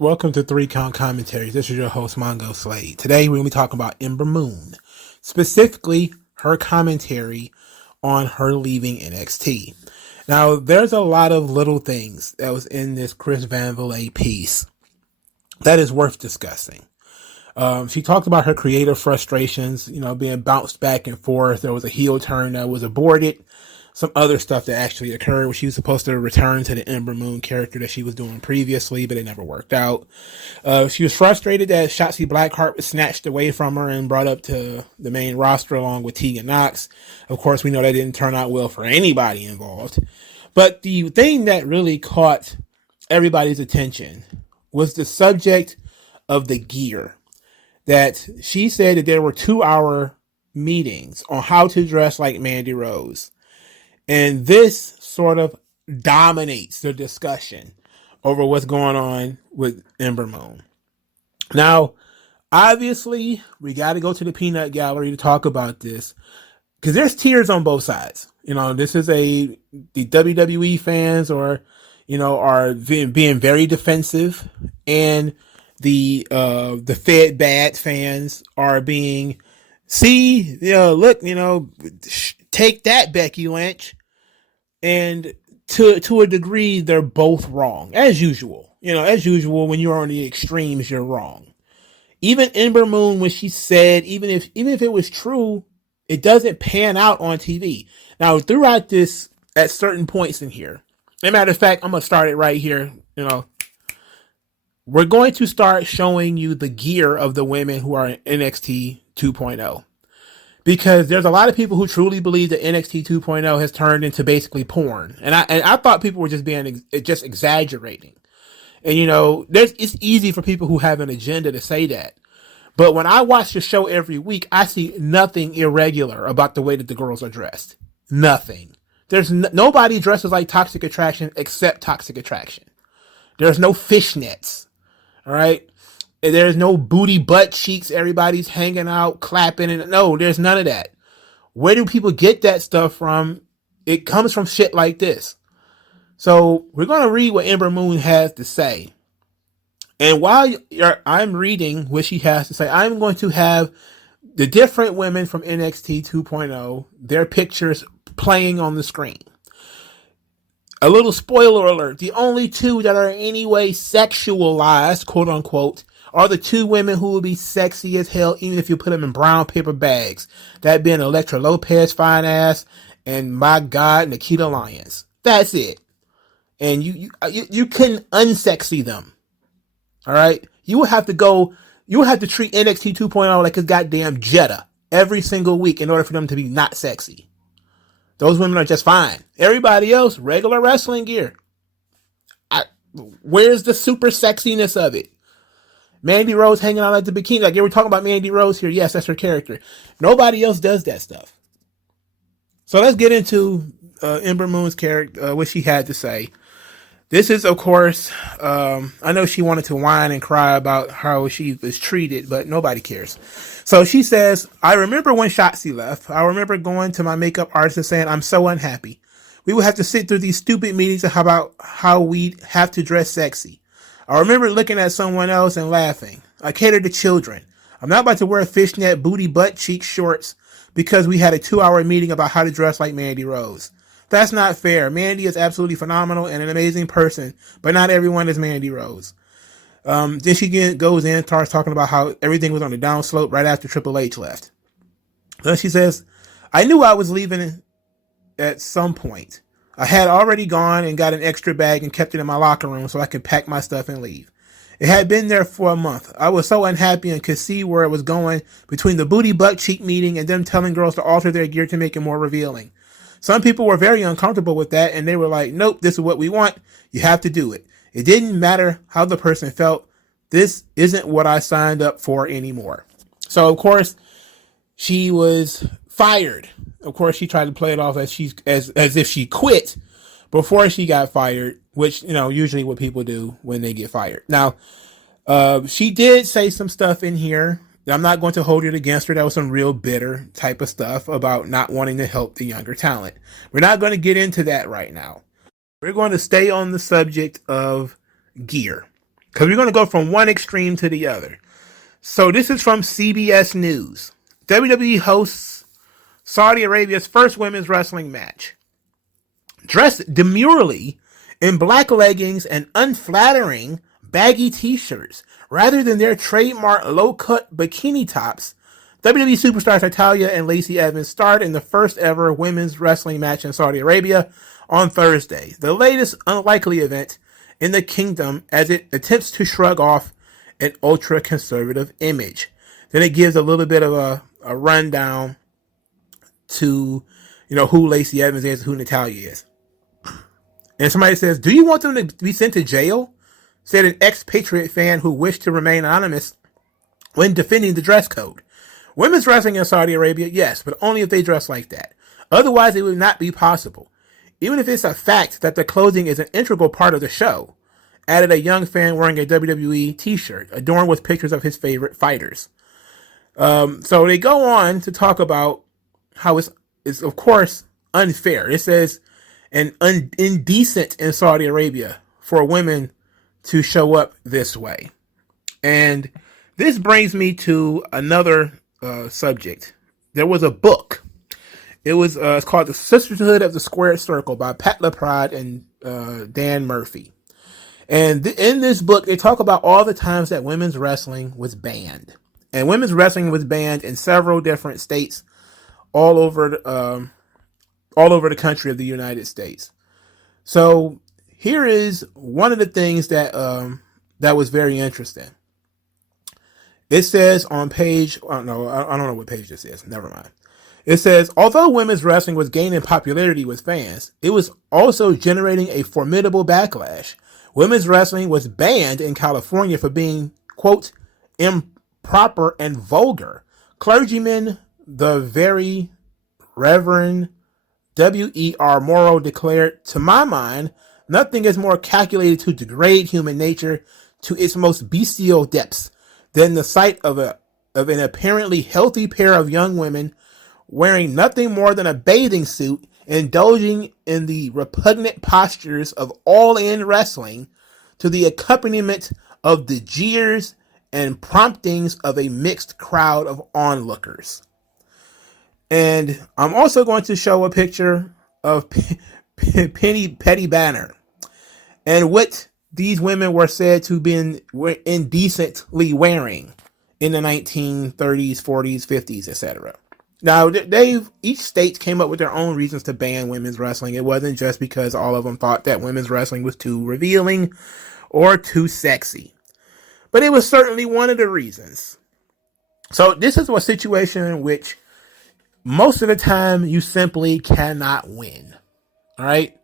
Welcome to 3 Count Commentaries. This is your host, MagMongoSlade. Today we're going to be talking about Ember Moon, specifically her commentary on her leaving NXT. Now, there's a lot of little things that was in this Chris Van Vliet piece that is worth discussing. She talked about her creative frustrations, being bounced back and forth. There was a heel turn that was aborted. Some other stuff that actually occurred where she was supposed to return to the Ember Moon character that she was doing previously, but it never worked out. She was frustrated that Shotzi Blackheart was snatched away from her and brought up to the main roster along with Tegan Nox. Of course, we know that didn't turn out well for anybody involved. But the thing that really caught everybody's attention was the subject of the gear. That she said that there were 2-hour meetings on how to dress like Mandy Rose. And this sort of dominates the discussion over what's going on with Ember Moon. Now, obviously, we got to go to the peanut gallery to talk about this because there's tears on both sides. This is the WWE fans are being very defensive, and the Fed Bad fans are being, look, take that, Becky Lynch. And to a degree, they're both wrong, as usual. As usual, when you're on the extremes, you're wrong. Even Ember Moon, when she said, even if it was true, it doesn't pan out on TV. Now, throughout this, at certain points in here, as a matter of fact, I'm gonna start it right here. We're going to start showing you the gear of the women who are in NXT 2.0. Because there's a lot of people who truly believe that NXT 2.0 has turned into basically porn. And I thought people were just just exaggerating. And it's easy for people who have an agenda to say that. But when I watch the show every week, I see nothing irregular about the way that the girls are dressed. Nothing. There's nobody dresses like Toxic Attraction except Toxic Attraction. There's no fishnets. All right. There's no booty butt cheeks. Everybody's hanging out, clapping. And no, there's none of that. Where do people get that stuff from? It comes from shit like this. So we're going to read what Ember Moon has to say. And while I'm reading what she has to say, I'm going to have the different women from NXT 2.0, their pictures playing on the screen. A little spoiler alert. The only two that are in any way sexualized, quote unquote, are the two women who will be sexy as hell, even if you put them in brown paper bags. That being Elektra Lopez, fine ass, and my God, Nikita Lyons. That's it. And you couldn't unsexy them. All right? You would have to treat NXT 2.0 like a goddamn Jetta every single week in order for them to be not sexy. Those women are just fine. Everybody else, regular wrestling gear. Where's the super sexiness of it? Mandy Rose hanging out at the bikini. Like, you were talking about Mandy Rose here. Yes, that's her character. Nobody else does that stuff. So let's get into Ember Moon's character, what she had to say. This is, of course, I know she wanted to whine and cry about how she was treated, but nobody cares. So she says, I remember when Shotzi left. I remember going to my makeup artist and saying, I'm so unhappy. We would have to sit through these stupid meetings about how we'd have to dress sexy. I remember looking at someone else and laughing. I cater to children. I'm not about to wear fishnet booty butt cheek shorts because we had a 2-hour meeting about how to dress like Mandy Rose. That's not fair. Mandy is absolutely phenomenal and an amazing person, but not everyone is Mandy Rose. Then she goes in, starts talking about how everything was on the downslope right after Triple H left. Then she says, I knew I was leaving at some point. I had already gone and got an extra bag and kept it in my locker room so I could pack my stuff and leave. It had been there for a month. I was so unhappy and could see where it was going between the booty butt cheek meeting and them telling girls to alter their gear to make it more revealing. Some people were very uncomfortable with that and they were like, nope, this is what we want. You have to do it. It didn't matter how the person felt. This isn't what I signed up for anymore. So, of course, she was fired. Of course, she tried to play it off as if she quit before she got fired, which, usually what people do when they get fired. Now, she did say some stuff in here. I'm not going to hold it against her. That was some real bitter type of stuff about not wanting to help the younger talent. We're not going to get into that right now. We're going to stay on the subject of gear. because we're going to go from one extreme to the other. So this is from CBS News. WWE hosts Saudi Arabia's first women's wrestling match. Dressed demurely in black leggings and unflattering baggy t-shirts, rather than their trademark low-cut bikini tops, WWE superstars Natalya and Lacey Evans starred in the first ever women's wrestling match in Saudi Arabia on Thursday, the latest unlikely event in the kingdom as it attempts to shrug off an ultra-conservative image. Then it gives a little bit of a rundown to, who Lacey Evans is, who Natalya is. And somebody says, "Do you want them to be sent to jail?" said an ex-Patriot fan who wished to remain anonymous when defending the dress code. Women's wrestling in Saudi Arabia, yes, but only if they dress like that. Otherwise, it would not be possible. Even if it's a fact that the clothing is an integral part of the show, added a young fan wearing a WWE t-shirt adorned with pictures of his favorite fighters. So they go on to talk about how it's of course unfair. It says, and indecent in Saudi Arabia for women to show up this way. And this brings me to another subject. There was a book. It's called The Sisterhood of the Squared Circle by Pat LaPrade and Dan Murphy. And in this book, they talk about all the times that women's wrestling was banned. And women's wrestling was banned in several different states all over the country of the United States. So here is one of the things that was very interesting. It says on page, I don't know what page this is. Never mind. It says, although women's wrestling was gaining popularity with fans, it was also generating a formidable backlash. Women's wrestling was banned in California for being, quote, improper and vulgar. Clergyman, the very Reverend W.E.R. Morrow declared, "To my mind, nothing is more calculated to degrade human nature to its most bestial depths than the sight of an apparently healthy pair of young women wearing nothing more than a bathing suit, indulging in the repugnant postures of all-in wrestling to the accompaniment of the jeers and promptings of a mixed crowd of onlookers." And I'm also going to show a picture of Petty Banner and what these women were said to were indecently wearing in the 1930s, 40s, 50s, etc. Now, each state came up with their own reasons to ban women's wrestling. It wasn't just because all of them thought that women's wrestling was too revealing or too sexy. But it was certainly one of the reasons. So this is a situation in which most of the time you simply cannot win. All right?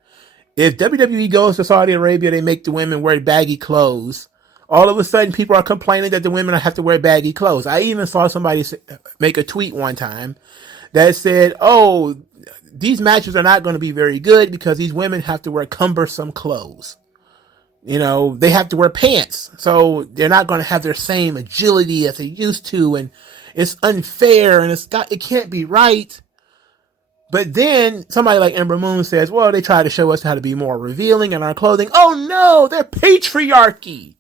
If WWE goes to Saudi Arabia, they make the women wear baggy clothes. All of a sudden, people are complaining that the women have to wear baggy clothes. I even saw somebody make a tweet one time that said, "Oh, these matches are not going to be very good because these women have to wear cumbersome clothes. They have to wear pants, so they're not going to have their same agility as they used to, and it's unfair, and it can't be right." But then somebody like Ember Moon says, "Well, they try to show us how to be more revealing in our clothing." Oh no, they're patriarchy.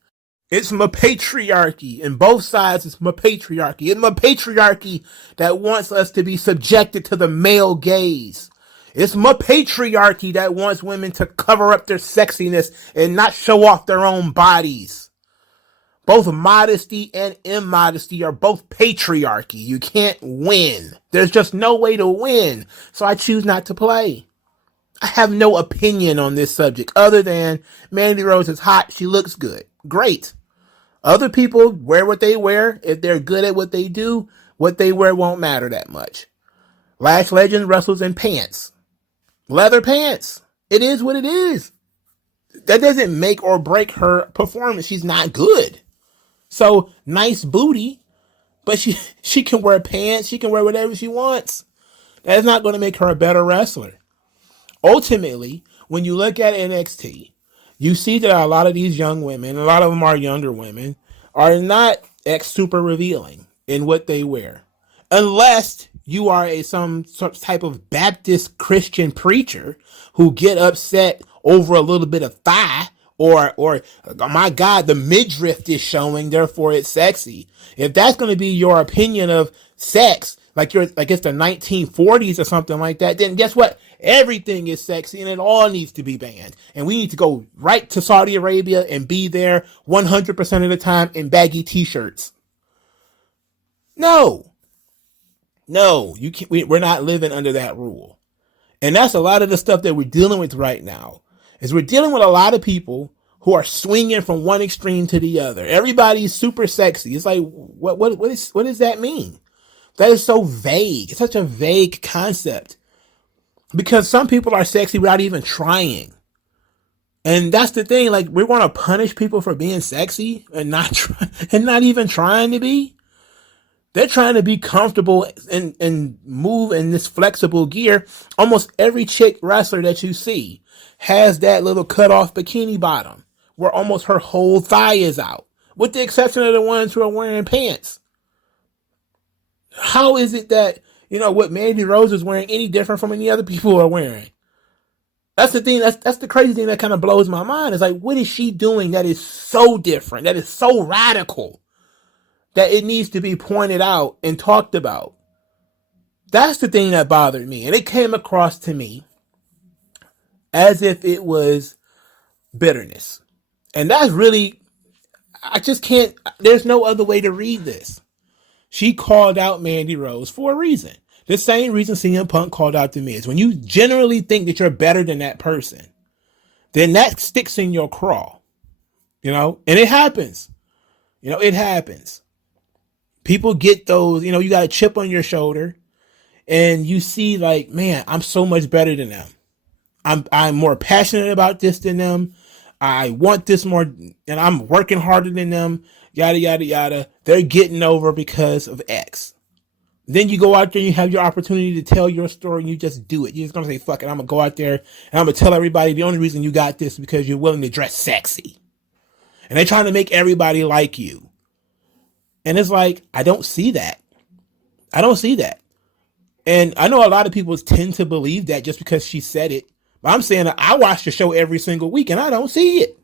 It's my patriarchy. And both sides, it's my patriarchy. It's my patriarchy that wants us to be subjected to the male gaze. It's my patriarchy that wants women to cover up their sexiness and not show off their own bodies. Both modesty and immodesty are both patriarchy. You can't win. There's just no way to win. So I choose not to play. I have no opinion on this subject other than Mandy Rose is hot. She looks good. Great. Other people wear what they wear. If they're good at what they do, what they wear won't matter that much. Lash Legend wrestles in pants. Leather pants. It is what it is. That doesn't make or break her performance. She's not good. So, nice booty, but she can wear pants. She can wear whatever she wants. That's not going to make her a better wrestler. Ultimately, when you look at NXT, you see that a lot of these young women, a lot of them are younger women, are not super revealing in what they wear. Unless you are some type of Baptist Christian preacher who get upset over a little bit of thigh or my God, the midriff is showing, therefore it's sexy. If that's going to be your opinion of sex, like it's the 1940s or something like that, then guess what? Everything is sexy and it all needs to be banned. And we need to go right to Saudi Arabia and be there 100% of the time in baggy t-shirts. No, you can't, we're not living under that rule. And that's a lot of the stuff that we're dealing with right now. Is we're dealing with a lot of people who are swinging from one extreme to the other. Everybody's super sexy. It's like, what does that mean? That is so vague. It's such a vague concept. Because some people are sexy without even trying. And that's the thing. Like, we want to punish people for being sexy and not even trying to be. They're trying to be comfortable and move in this flexible gear. Almost every chick wrestler that you see has that little cut off bikini bottom where almost her whole thigh is out, with the exception of the ones who are wearing pants. How is it that, what Mandy Rose is wearing any different from any other people are wearing? That's the thing. That's the crazy thing that kind of blows my mind. It's like, what is she doing that is so different, that is so radical, that it needs to be pointed out and talked about? That's the thing that bothered me. And it came across to me as if it was bitterness. And that's really, I just can't, there's no other way to read this. She called out Mandy Rose for a reason. The same reason CM Punk called out The Miz. When you generally think that you're better than that person, then that sticks in your craw. And it happens. It happens. People get those, you got a chip on your shoulder and you see like, man, I'm so much better than them. I'm more passionate about this than them. I want this more, and I'm working harder than them. Yada, yada, yada. They're getting over because of X. Then you go out there and you have your opportunity to tell your story and you just do it. You're just going to say, fuck it, I'm going to go out there and I'm going to tell everybody the only reason you got this is because you're willing to dress sexy. And they're trying to make everybody like you. And it's like, I don't see that. And I know a lot of people tend to believe that just because she said it. But I'm saying that I watch the show every single week and I don't see it.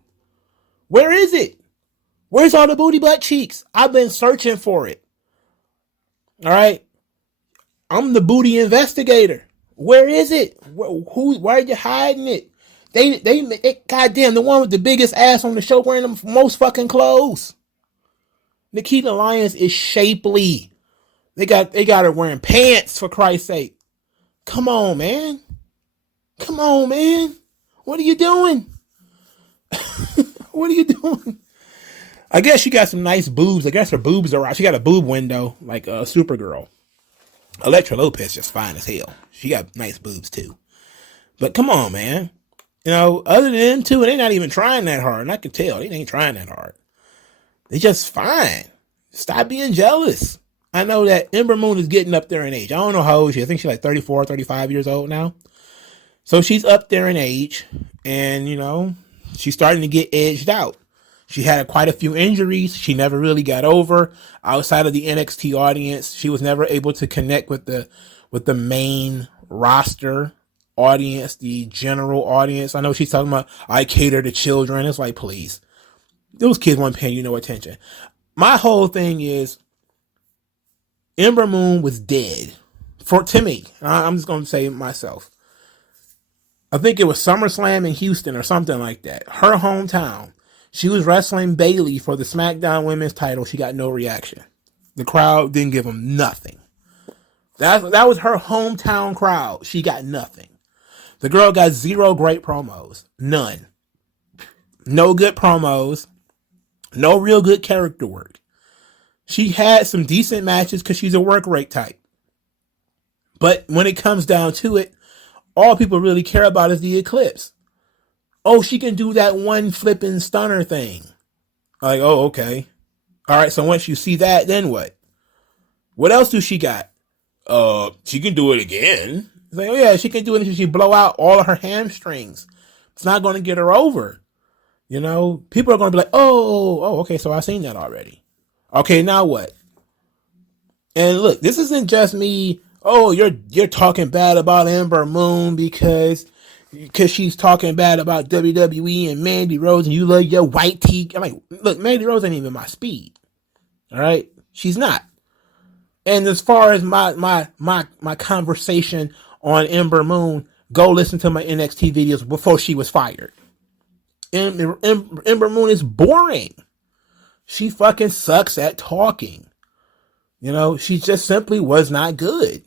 Where is it? Where's all the booty butt cheeks? I've been searching for it. All right. I'm the booty investigator. Where is it? Why are you hiding it? They goddamn, the one with the biggest ass on the show wearing the most fucking clothes. Nikita Lyons is shapely. They got her wearing pants, for Christ's sake. Come on, man. What are you doing? I guess she got some nice boobs. I guess her boobs are out. She got a boob window like a Supergirl. Elektra Lopez just fine as hell. She got nice boobs too. But come on, man. Other than them two, they're not even trying that hard. And I can tell they ain't trying that hard. They just fine. Stop being jealous. I know that Ember Moon is getting up there in age. I don't know how old she is. I think she's like 34, 35 years old now. So she's up there in age. And, she's starting to get edged out. She had quite a few injuries. She never really got over. Outside of the NXT audience, she was never able to connect with the main roster audience, the general audience. I know she's talking about, I cater to children. It's like, please. Those kids weren't paying you no attention. My whole thing is, Ember Moon was dead. To me. I'm just going to say it myself. I think it was SummerSlam in Houston or something like that. Her hometown. She was wrestling Bayley for the SmackDown Women's title. She got no reaction. The crowd didn't give them nothing. That was her hometown crowd. She got nothing. The girl got zero great promos. None. No good promos. No real good character work. She had some decent matches because she's a work rate type. But when it comes down to it, all people really care about is the Eclipse. Oh, she can do that one flipping stunner thing. Like, oh, okay. All right, so once you see that, then what? What else do she got? She can do it again. It's like, oh yeah, she can do it until she blow out all of her hamstrings. It's not going to get her over. People are going to be like, oh, okay, so I've seen that already. Okay, now what? And look, this isn't just me. Oh, you're talking bad about Ember Moon because because she's talking bad about WWE and Mandy Rose, and you love your white tee. I'm like, look, Mandy Rose ain't even my speed. All right, she's not. And as far as my conversation on Ember Moon, go listen to my NXT videos before she was fired. Ember Moon is boring. She fucking sucks at talking. You know, she just simply was not good.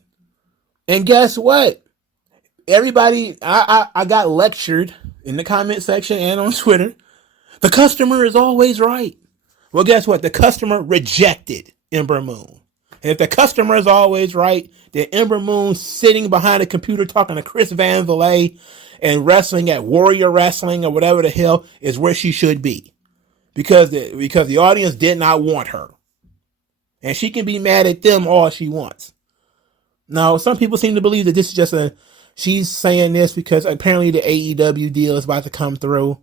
And guess what? Everybody, I got lectured in the comment section and on Twitter. The customer is always right. Well, guess what? The customer rejected Ember Moon. And if the customer is always right, then Ember Moon sitting behind a computer talking to Chris Van Vliet and wrestling at Warrior Wrestling or whatever the hell is where she should be. Because the audience did not want her. And she can be mad at them all she wants. Now, some people seem to believe that this is just she's saying this because apparently the AEW deal is about to come through.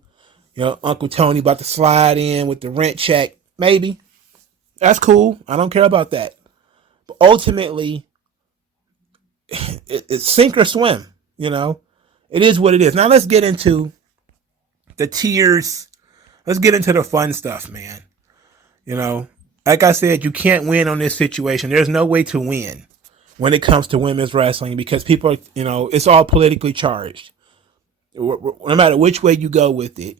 You know, Uncle Tony about to slide in with the rent check. Maybe. That's cool. I don't care about that. But ultimately, it's sink or swim. You know, it is what it is. Now let's get into the tiers. Let's get into the fun stuff, man. You know, like I said, you can't win on this situation. There's no way to win when it comes to women's wrestling because people are, you know, it's all politically charged. No matter which way you go with it,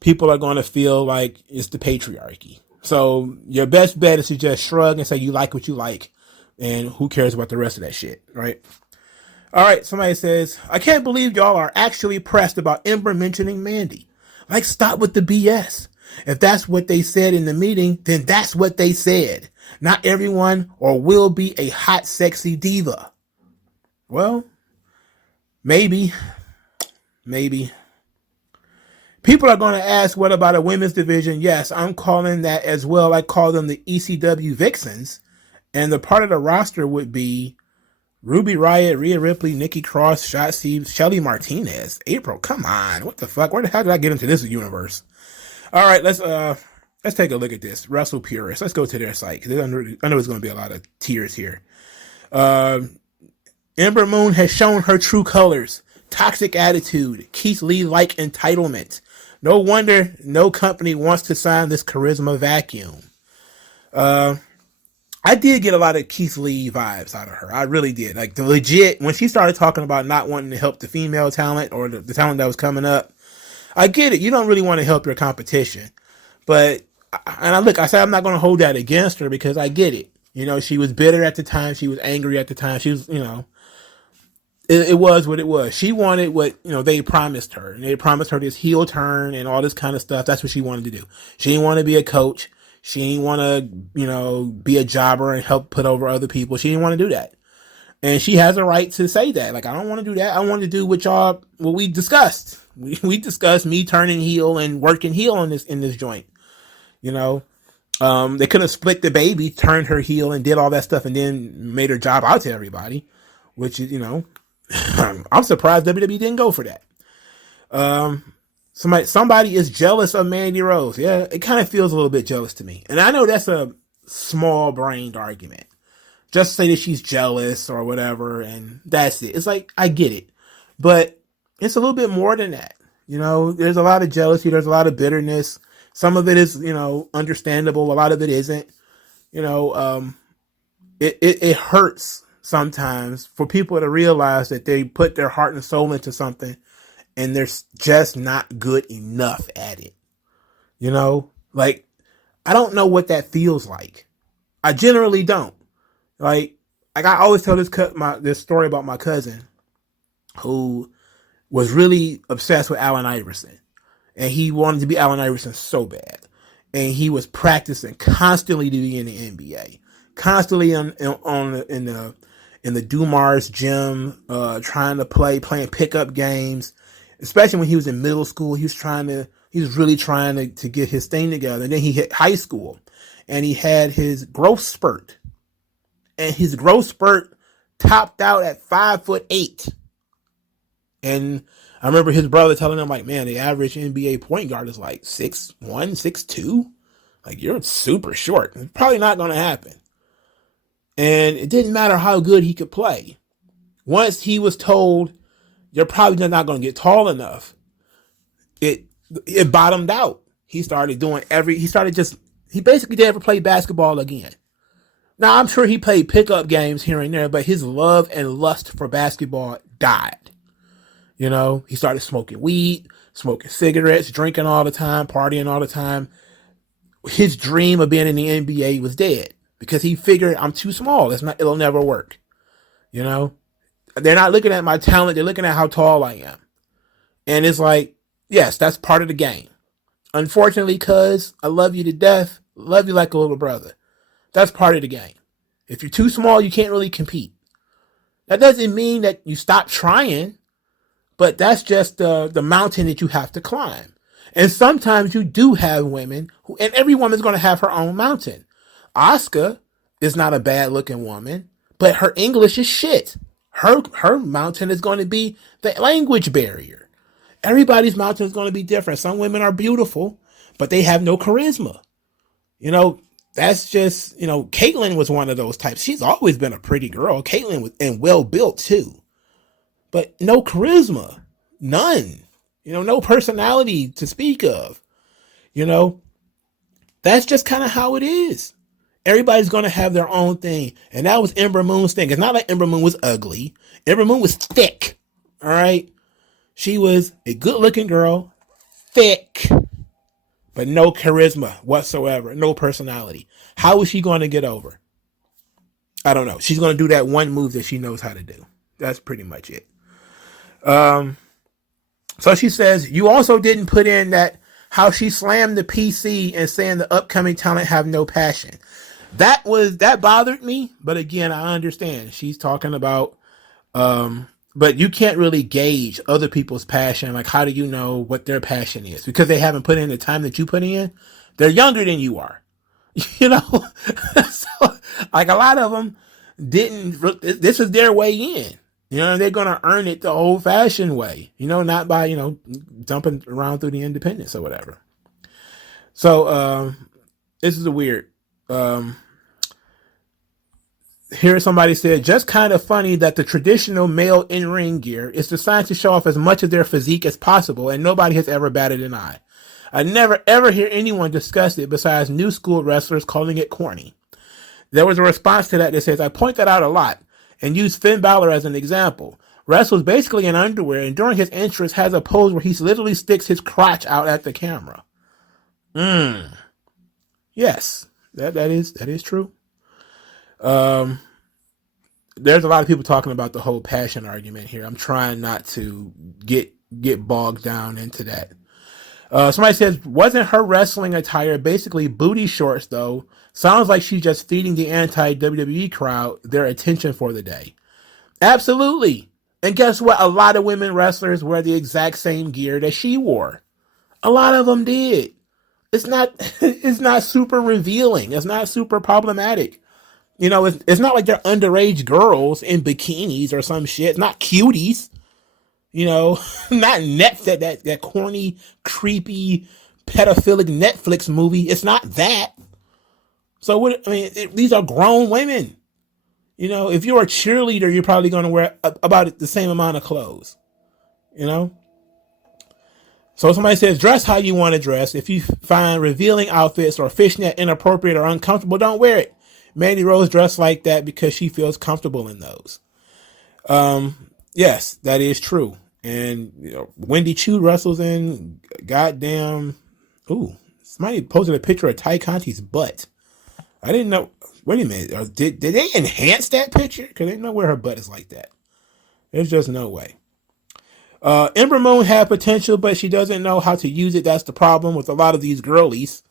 people are going to feel like it's the patriarchy. So your best bet is to just shrug and say you like what you like, and who cares about the rest of that shit, right? All right, somebody says, I can't believe y'all are actually pressed about Ember mentioning Mandy. Like, stop with the BS. If that's what they said in the meeting, then that's what they said. Not everyone or will be a hot, sexy diva. Well, maybe. People are going to ask, what about a women's division? Yes, I'm calling that as well. I call them the ECW Vixens. And the part of the roster would be Ruby Riott, Rhea Ripley, Nikki Cross, Shotzi, Shelly Martinez. April, come on. What the fuck? Where the hell did I get into this universe? All right, let's take a look at this. Wrestle Purists. Let's go to their site, because I know there's going to be a lot of tiers here. Ember Moon has shown her true colors. Toxic attitude. Keith Lee-like entitlement. No wonder no company wants to sign this charisma vacuum. I did get a lot of Keith Lee vibes out of her. I really did. Like, the legit, when she started talking about not wanting to help the female talent or the talent that was coming up, I get it. You don't really want to help your competition. But, I said I'm not going to hold that against her because I get it. You know, she was bitter at the time. She was angry at the time. She was, you know, it was what it was. She wanted what, you know, they promised her. And they promised her this heel turn and all this kind of stuff. That's what she wanted to do. She didn't want to be a coach. She didn't want to, you know, be a jobber and help put over other people. She didn't want to do that. And she has a right to say that. Like, I don't want to do that. I want to do what we discussed. We discussed me turning heel and working heel in this joint. You know, they could have split the baby, turned her heel and did all that stuff and then made her job out to everybody, which is, you know, I'm surprised WWE didn't go for that. Somebody is jealous of Mandy Rose. Yeah, it kind of feels a little bit jealous to me. And I know that's a small-brained argument. Just say that she's jealous or whatever, and that's it. It's like, I get it. But it's a little bit more than that. You know, there's a lot of jealousy. There's a lot of bitterness. Some of it is, you know, understandable. A lot of it isn't. You know, it hurts sometimes for people to realize that they put their heart and soul into something and they're just not good enough at it. You know, like, I don't know what that feels like. I generally don't. Like I always tell this story about my cousin who was really obsessed with Allen Iverson, and he wanted to be Allen Iverson so bad, and he was practicing constantly to be in the NBA, constantly in the Dumars gym, trying to playing pickup games. Especially when he was in middle school, he was really trying to get his thing together. And then he hit high school, and he had his growth spurt. And his growth spurt topped out at 5'8". And I remember his brother telling him, like, man, the average NBA point guard is like 6'1", 6'2". Like, you're super short. It's probably not going to happen. And it didn't matter how good he could play. Once he was told, you're probably not going to get tall enough. It bottomed out. He basically never played basketball again. Now, I'm sure he played pickup games here and there, but his love and lust for basketball died. He started smoking weed, smoking cigarettes, drinking all the time, partying all the time. His dream of being in the NBA was dead because he figured, I'm too small. It'll never work. They're not looking at my talent. They're looking at how tall I am. And it's like, yes, that's part of the game. Unfortunately, cuz I love you to death, love you like a little brother. That's part of the game. If you're too small, you can't really compete. That doesn't mean that you stop trying, but that's just the mountain that you have to climb. And sometimes you do have women, and every woman's going to have her own mountain. Asuka is not a bad looking woman, but her English is shit. Her mountain is going to be the language barrier. Everybody's mountain is going to be different. Some women are beautiful, but they have no charisma. That's just, Caitlyn was one of those types. She's always been a pretty girl. Caitlyn was, and well built too, but no charisma, none, no personality to speak of. That's just kind of how it is. Everybody's going to have their own thing. And that was Ember Moon's thing. It's not like Ember Moon was ugly. Ember Moon was thick. All right. She was a good looking girl, thick, but no charisma whatsoever, no personality. How is she going to get over? I don't know. She's going to do that one move that she knows how to do. That's pretty much it. So she says, you also didn't put in that how she slammed the PC and saying the upcoming talent have no passion. That bothered me. But again, I understand she's talking about, but you can't really gauge other people's passion. Like, how do you know what their passion is? Because they haven't put in the time that you put in. They're younger than you are, so like a lot of them didn't, this is their way in, they're going to earn it the old fashioned way, not by, dumping around through the independents or whatever. So, this is a weird, here somebody said, just kind of funny that the traditional male in-ring gear is designed to show off as much of their physique as possible, and nobody has ever batted an eye. I never ever hear anyone discuss it besides new school wrestlers calling it corny. There was a response to that says, I point that out a lot and use Finn Balor as an example. Wrestles basically in underwear, and during his entrance has a pose where he literally sticks his crotch out at the camera. Yes, that is true. There's a lot of people talking about the whole passion argument here. I'm trying not to get bogged down into that. Somebody says, wasn't her wrestling attire basically booty shorts though? Sounds like she's just feeding the anti-WWE crowd their attention for the day. Absolutely. And guess what? A lot of women wrestlers wear the exact same gear that she wore. A lot of them did. It's not super revealing. It's not super problematic. It's not like they're underage girls in bikinis or some shit. It's not cuties. Not that corny, creepy, pedophilic Netflix movie. It's not that. So these are grown women. If you're a cheerleader, you're probably going to wear about the same amount of clothes. So somebody says, dress how you want to dress. If you find revealing outfits or fishnet inappropriate or uncomfortable, don't wear it. Mandy Rose dressed like that because she feels comfortable in those. Yes, that is true. And Wendy Chu wrestles in goddamn. Ooh, somebody posted a picture of Ty Conti's butt. I didn't know. Wait a minute. Did they enhance that picture? Because I didn't know where her butt is like that. There's just no way. Ember Moon had potential, but she doesn't know how to use it. That's the problem with a lot of these girlies.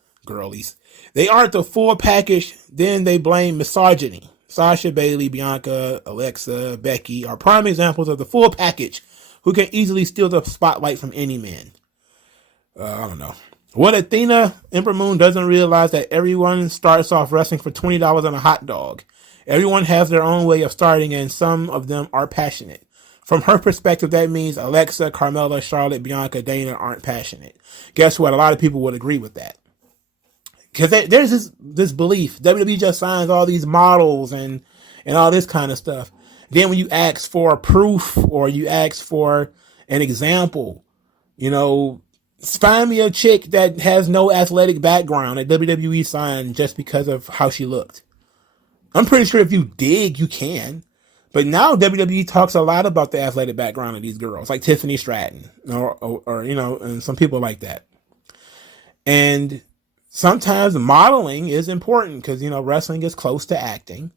They aren't the full package. Then they blame misogyny. Sasha, Bailey, Bianca, Alexa, Becky are prime examples of the full package who can easily steal the spotlight from any man. I don't know. What Athena, Ember Moon doesn't realize that everyone starts off wrestling for $20 on a hot dog. Everyone has their own way of starting, and some of them are passionate. From her perspective, that means Alexa, Carmella, Charlotte, Bianca, Dana aren't passionate. Guess what? A lot of people would agree with that. Because there's this belief, WWE just signs all these models and all this kind of stuff. Then when you ask for proof or you ask for an example, find me a chick that has no athletic background at WWE signed just because of how she looked. I'm pretty sure if you dig, you can. But now WWE talks a lot about the athletic background of these girls, like Tiffany Stratton or and some people like that. And sometimes modeling is important because, wrestling is close to acting.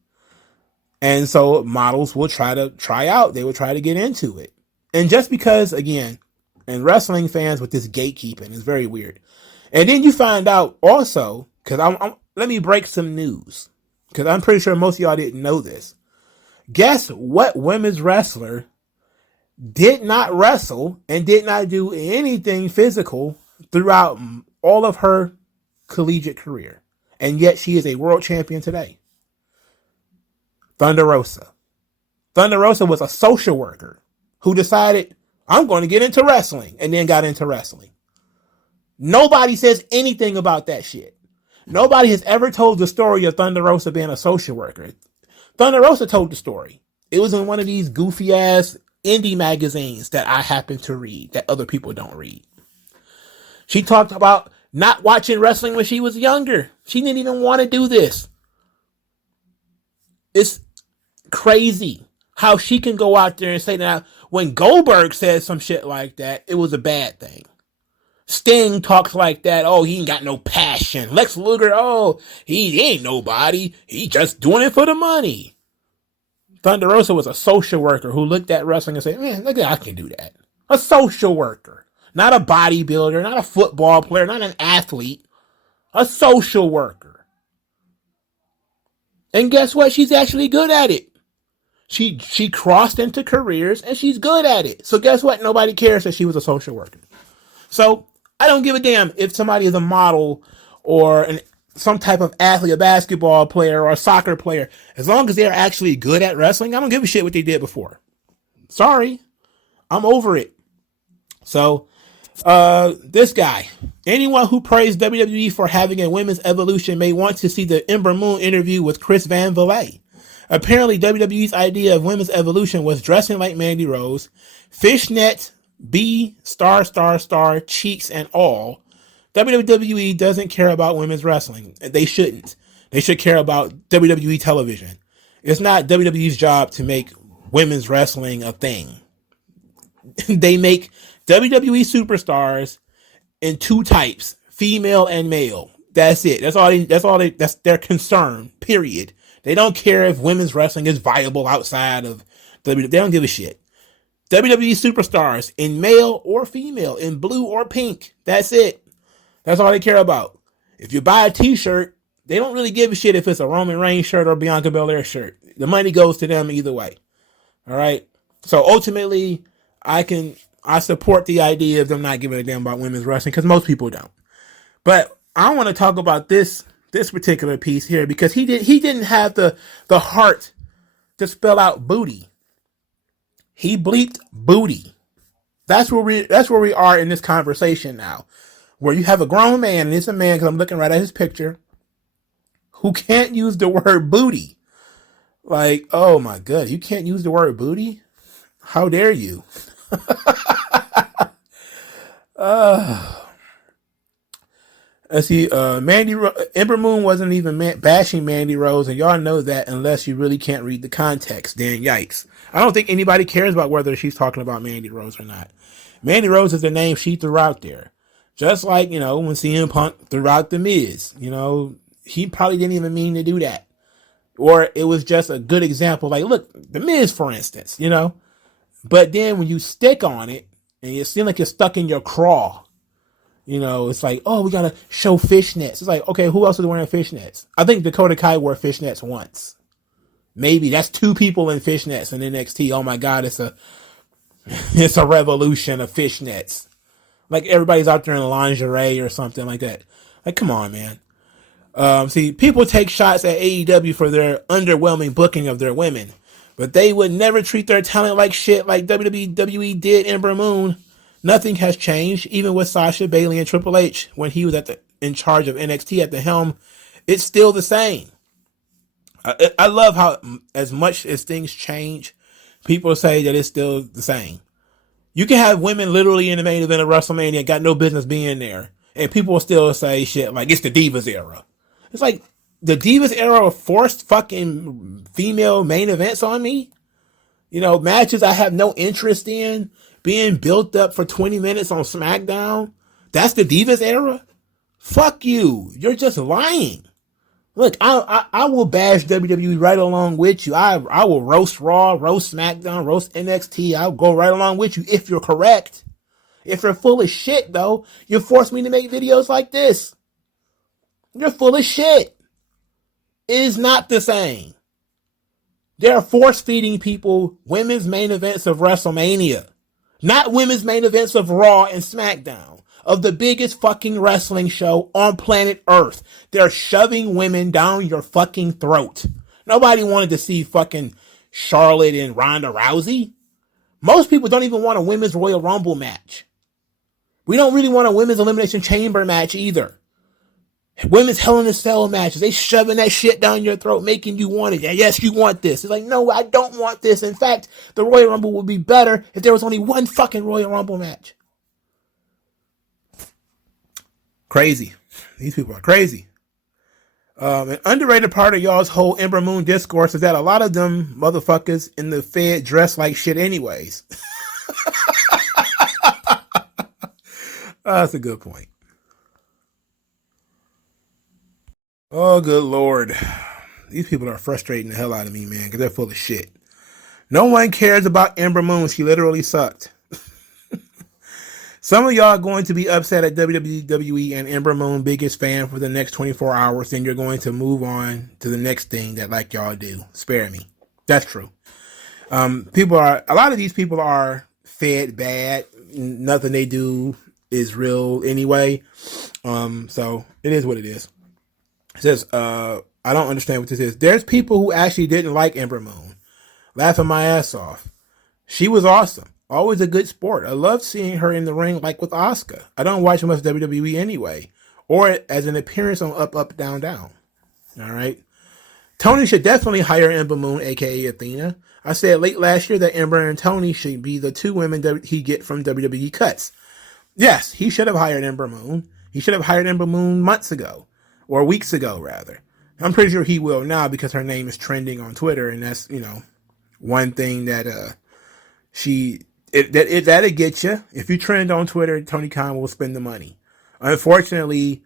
And so models will try out. They will try to get into it. And just because, again, and wrestling fans with this gatekeeping is very weird. And then you find out also, because let me break some news, because I'm pretty sure most of y'all didn't know this. Guess what women's wrestler did not wrestle and did not do anything physical throughout all of her collegiate career, and yet she is a world champion today? Thunder Rosa. Thunder Rosa was a social worker who decided, I'm going to get into wrestling, and then got into wrestling. Nobody says anything about that shit. Nobody has ever told the story of Thunder Rosa being a social worker. Thunder Rosa told the story. It was in one of these goofy ass indie magazines that I happen to read that other people don't read. She talked about not watching wrestling when she was younger. She didn't even want to do this. It's crazy how she can go out there and say that when Goldberg said some shit like that, it was a bad thing. Sting talks like that. Oh, he ain't got no passion. Lex Luger, oh, he ain't nobody. He just doing it for the money. Thunder Rosa was a social worker who looked at wrestling and said, man, look, I can do that. A social worker. Not a bodybuilder, not a football player, not an athlete. A social worker. And guess what? She's actually good at it. She crossed into careers and she's good at it. So guess what? Nobody cares that she was a social worker. So I don't give a damn if somebody is a model or some type of athlete, a basketball player or a soccer player. As long as they're actually good at wrestling, I don't give a shit what they did before. Sorry. I'm over it. So, this guy, anyone who praised WWE for having a women's evolution may want to see the Ember Moon interview with Chris Van Vliet. Apparently, WWE's idea of women's evolution was dressing like Mandy Rose, fishnet, B, star, cheeks, and all. WWE doesn't care about women's wrestling. They shouldn't. They should care about WWE television. It's not WWE's job to make women's wrestling a thing. They make WWE superstars in two types, female and male. That's it. That's their concern, period. They don't care if women's wrestling is viable outside of WWE. They don't give a shit. WWE superstars in male or female, in blue or pink. That's it. That's all they care about. If you buy a t-shirt, they don't really give a shit if it's a Roman Reigns shirt or Bianca Belair shirt. The money goes to them either way. All right. So ultimately, I support the idea of them not giving a damn about women's wrestling because most people don't. But I want to talk about this particular piece here because he didn't have the heart to spell out booty. He bleeped booty. That's where we are in this conversation now, where you have a grown man, and it's a man because I'm looking right at his picture, who can't use the word booty. Like, oh my God, you can't use the word booty? How dare you? Let's see, Ember Moon wasn't even bashing Mandy Rose, and y'all know that unless you really can't read the context, then yikes. I don't think anybody cares about whether she's talking about Mandy Rose or not. Mandy Rose is the name she threw out there. Just like, when CM Punk threw out The Miz, he probably didn't even mean to do that. Or it was just a good example, like, look, The Miz, for instance, But then when you stick on it, and you seem like you're stuck in your craw, it's like, oh, we gotta show fishnets. It's like, okay, who else is wearing fishnets? I think Dakota Kai wore fishnets once. Maybe that's two people in fishnets in NXT. Oh my God, it's a revolution of fishnets. Like everybody's out there in lingerie or something like that. Like, come on, man. See, people take shots at AEW for their underwhelming booking of their women, but they would never treat their talent like shit like WWE did Ember Moon. Nothing has changed, even with Sasha, Bayley, and Triple H when he was in charge of NXT at the helm. It's still the same. I love how, as much as things change, people say that it's still the same. You can have women literally in the main event of WrestleMania, got no business being there, and people will still say shit like it's the Divas era. It's like the Divas era forced fucking female main events on me. You know, matches I have no interest in being built up for 20 minutes on SmackDown. That's the Divas era? Fuck you. You're just lying. Look, I will bash WWE right along with you. I will roast Raw, roast SmackDown, roast NXT. I'll go right along with you if you're correct. If you're full of shit, though, you force me to make videos like this. You're full of shit. It is not the same. They're force feeding people women's main events of WrestleMania, not women's main events of Raw and SmackDown, of the biggest fucking wrestling show on planet Earth. They're shoving women down your fucking throat. Nobody wanted to see fucking Charlotte and Ronda Rousey. Most people don't even want a women's Royal Rumble match. We don't really want a women's Elimination Chamber match either. Women's Hell in a Cell matches, they shoving that shit down your throat, making you want it. Yes, you want this. It's like, no, I don't want this. In fact, the Royal Rumble would be better if there was only one fucking Royal Rumble match. Crazy. These people are crazy. An underrated part of y'all's whole Ember Moon discourse is that a lot of them motherfuckers in the Fed dress like shit anyways. That's a good point. Oh, good Lord. These people are frustrating the hell out of me, man, because they're full of shit. No one cares about Ember Moon. She literally sucked. Some of y'all are going to be upset at WWE and Ember Moon biggest fan for the next 24 hours. Then you're going to move on to the next thing that like y'all do. Spare me. That's true. A lot of these people are fed bad. Nothing they do is real anyway. So it is what it is. It says, I don't understand what this is. There's people who actually didn't like Ember Moon. Laughing my ass off. She was awesome. Always a good sport. I loved seeing her in the ring like with Asuka. I don't watch much WWE anyway. Or as an appearance on Up, Up, Down, Down. Alright. Tony should definitely hire Ember Moon, aka Athena. I said late last year that Ember and Tony should be the two women that he get from WWE cuts. Yes, he should have hired Ember Moon. He should have hired Ember Moon months ago. Or weeks ago, rather. I'm pretty sure he will now because her name is trending on Twitter. And that's, one thing that that'll get you. If you trend on Twitter, Tony Khan will spend the money. Unfortunately,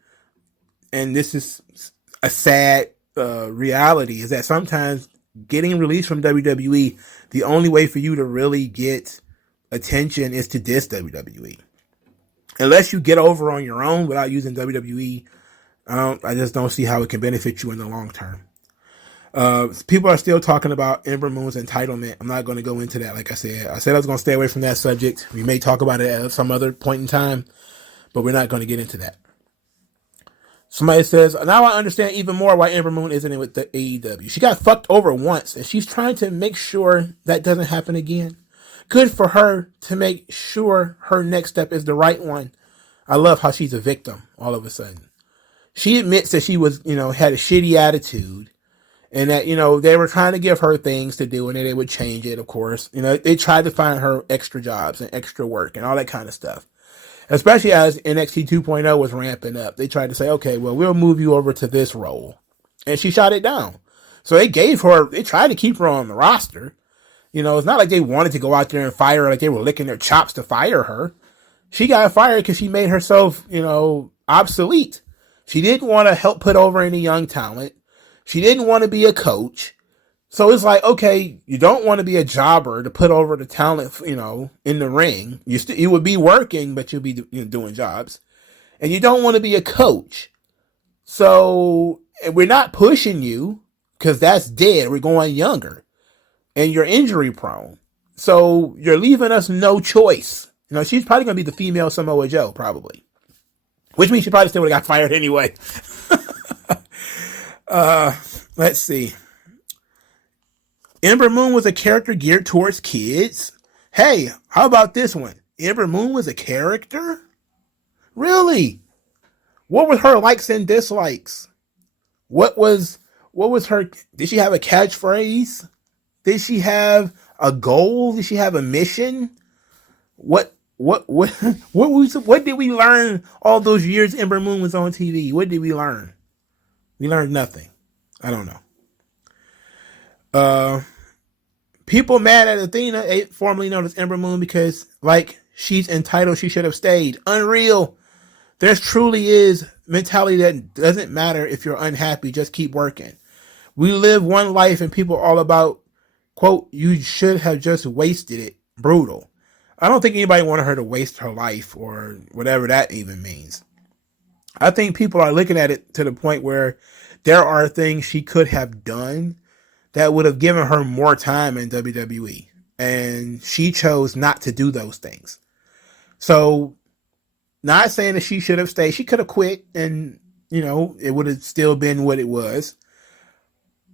and this is a sad reality, is that sometimes getting released from WWE, the only way for you to really get attention is to diss WWE. Unless you get over on your own without using WWE, I just don't see how it can benefit you in the long term. People are still talking about Ember Moon's entitlement. I'm not going to go into that. Like I said I was going to stay away from that subject. We may talk about it at some other point in time, but we're not going to get into that. Somebody says, now I understand even more why Ember Moon isn't in with the AEW. She got fucked over once, and she's trying to make sure that doesn't happen again. Good for her to make sure her next step is the right one. I love how she's a victim all of a sudden. She admits that she was, had a shitty attitude and that, they were trying to give her things to do and that they would change it, of course. They tried to find her extra jobs and extra work and all that kind of stuff. Especially as NXT 2.0 was ramping up. They tried to say, okay, well, we'll move you over to this role. And she shot it down. So they tried to keep her on the roster. It's not like they wanted to go out there and fire her like they were licking their chops to fire her. She got fired because she made herself, obsolete. She didn't want to help put over any young talent. She didn't want to be a coach. So it's like, okay, you don't want to be a jobber to put over the talent, in the ring. You would be working, but you'll be doing jobs. And you don't want to be a coach. So we're not pushing you because that's dead. We're going younger. And you're injury prone. So you're leaving us no choice. She's probably going to be the female Samoa Joe, probably. Which means she probably still would have got fired anyway. Let's see. Ember Moon was a character geared towards kids. Hey, how about this one? Ember Moon was a character? Really? What were her likes and dislikes? What was her... Did she have a catchphrase? Did she have a goal? Did she have a mission? What did we learn all those years Ember Moon was on TV? What did we learn? We learned nothing. I don't know. People mad at Athena, formerly known as Ember Moon, because like she's entitled, she should have stayed. Unreal. There truly is mentality that doesn't matter if you're unhappy, just keep working. We live one life and people are all about, quote, you should have just wasted it. Brutal. I don't think anybody wanted her to waste her life or whatever that even means. I think people are looking at it to the point where there are things she could have done that would have given her more time in WWE. And she chose not to do those things. So, not saying that she should have stayed. She could have quit and, you know, it would have still been what it was.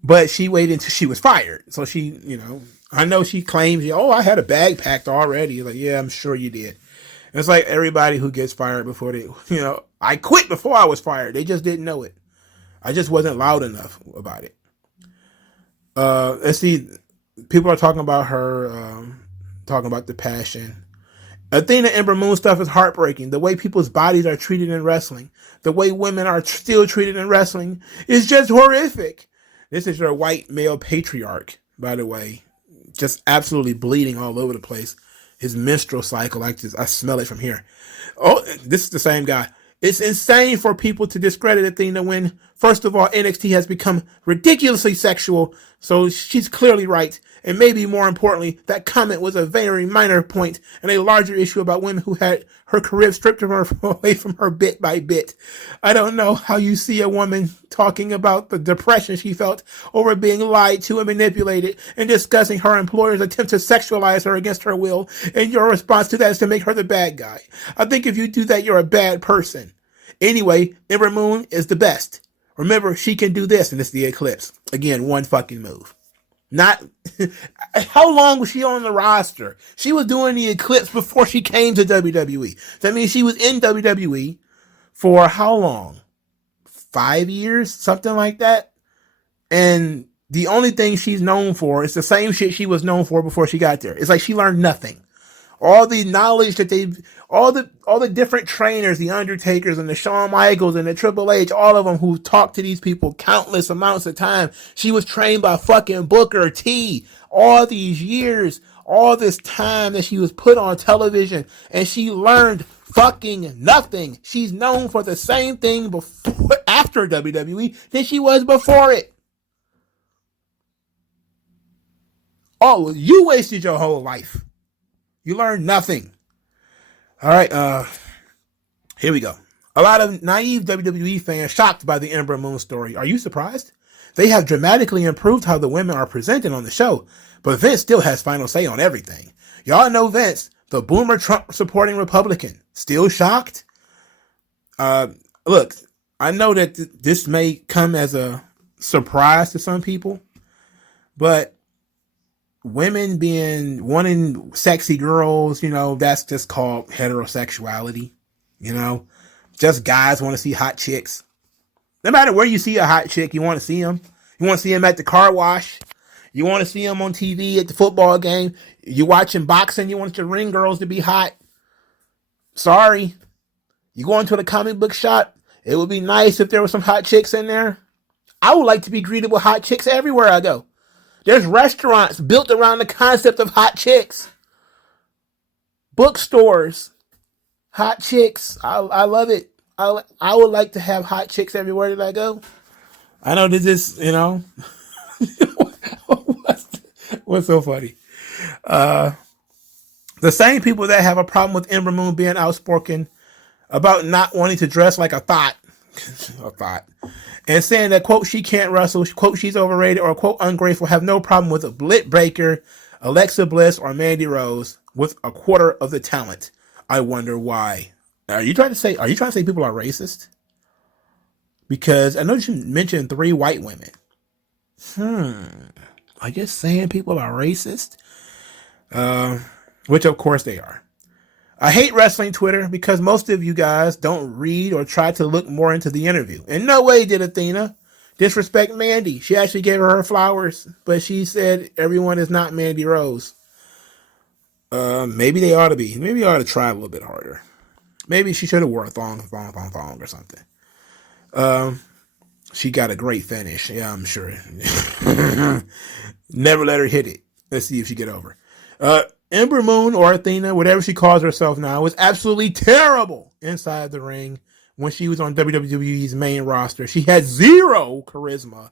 But she waited until she was fired. So she, you know, I know she claims, oh, I had a bag packed already. Like, yeah, I'm sure you did. And it's like everybody who gets fired before they, you know, I quit before I was fired. They just didn't know it. I just wasn't loud enough about it. Let's see. People are talking about her, talking about the passion. Athena Ember Moon stuff is heartbreaking. The way people's bodies are treated in wrestling, the way women are still treated in wrestling is just horrific. This is your white male patriarch, by the way, just absolutely bleeding all over the place. His menstrual cycle, I smell it from here. Oh, this is the same guy. It's insane for people to discredit Athena when, first of all, NXT has become ridiculously sexual, so she's clearly right. And maybe more importantly, that comment was a very minor point and a larger issue about women who had her career stripped from her away from her bit by bit. I don't know how you see a woman talking about the depression she felt over being lied to and manipulated and discussing her employer's attempt to sexualize her against her will, and your response to that is to make her the bad guy. I think if you do that, you're a bad person. Anyway, Ember Moon is the best. Remember, she can do this, and it's the Eclipse. Again, one fucking move. Not, how long was she on the roster? She was doing the Eclipse before she came to WWE. That means she was in WWE for how long? 5 years? Something like that? And the only thing she's known for is the same shit she was known for before she got there. It's like she learned nothing. All the knowledge that all the different trainers, the Undertakers and the Shawn Michaels and the Triple H, all of them who talked to these people countless amounts of time. She was trained by fucking Booker T. All these years, all this time that she was put on television, and she learned fucking nothing. She's known for the same thing before, after WWE than she was before it. Oh, you wasted your whole life. You learned nothing. All right, here we go. A lot of naive WWE fans shocked by the Ember Moon story. Are you surprised? They have dramatically improved how the women are presented on the show, but Vince still has final say on everything. Y'all know Vince, the boomer Trump supporting Republican. Still shocked? Look, I know that this may come as a surprise to some people, but women wanting sexy girls, you know, that's just called heterosexuality. You know, just guys want to see hot chicks. No matter where you see a hot chick, you want to see them. You want to see them at the car wash. You want to see them on TV at the football game. You watching boxing, you want your ring girls to be hot. Sorry. You go into the comic book shop, it would be nice if there were some hot chicks in there. I would like to be greeted with hot chicks everywhere I go. There's restaurants built around the concept of hot chicks. Bookstores. Hot chicks. I love it. I would like to have hot chicks everywhere that I go. I know this is, you know. What's so funny? The same people that have a problem with Ember Moon being outspoken about not wanting to dress like a thought, and saying that, quote, she can't wrestle, quote, she's overrated, or, quote, ungrateful, have no problem with a Britt Baker, Alexa Bliss, or Mandy Rose with a quarter of the talent. I wonder why. Are you trying to say people are racist? Because I know you mentioned 3 white women. Are you saying people are racist? Which of course they are. I hate wrestling Twitter because most of you guys don't read or try to look more into the interview. In no way did Athena. disrespect Mandy. She actually gave her flowers, but she said everyone is not Mandy Rose. Maybe they ought to be. Maybe they ought to try a little bit harder. Maybe she should have wore a thong or something. She got a great finish. Yeah, I'm sure. Never let her hit it. Let's see if she get over. Ember Moon, or Athena, whatever she calls herself now, was absolutely terrible inside the ring when she was on WWE's main roster. She had zero charisma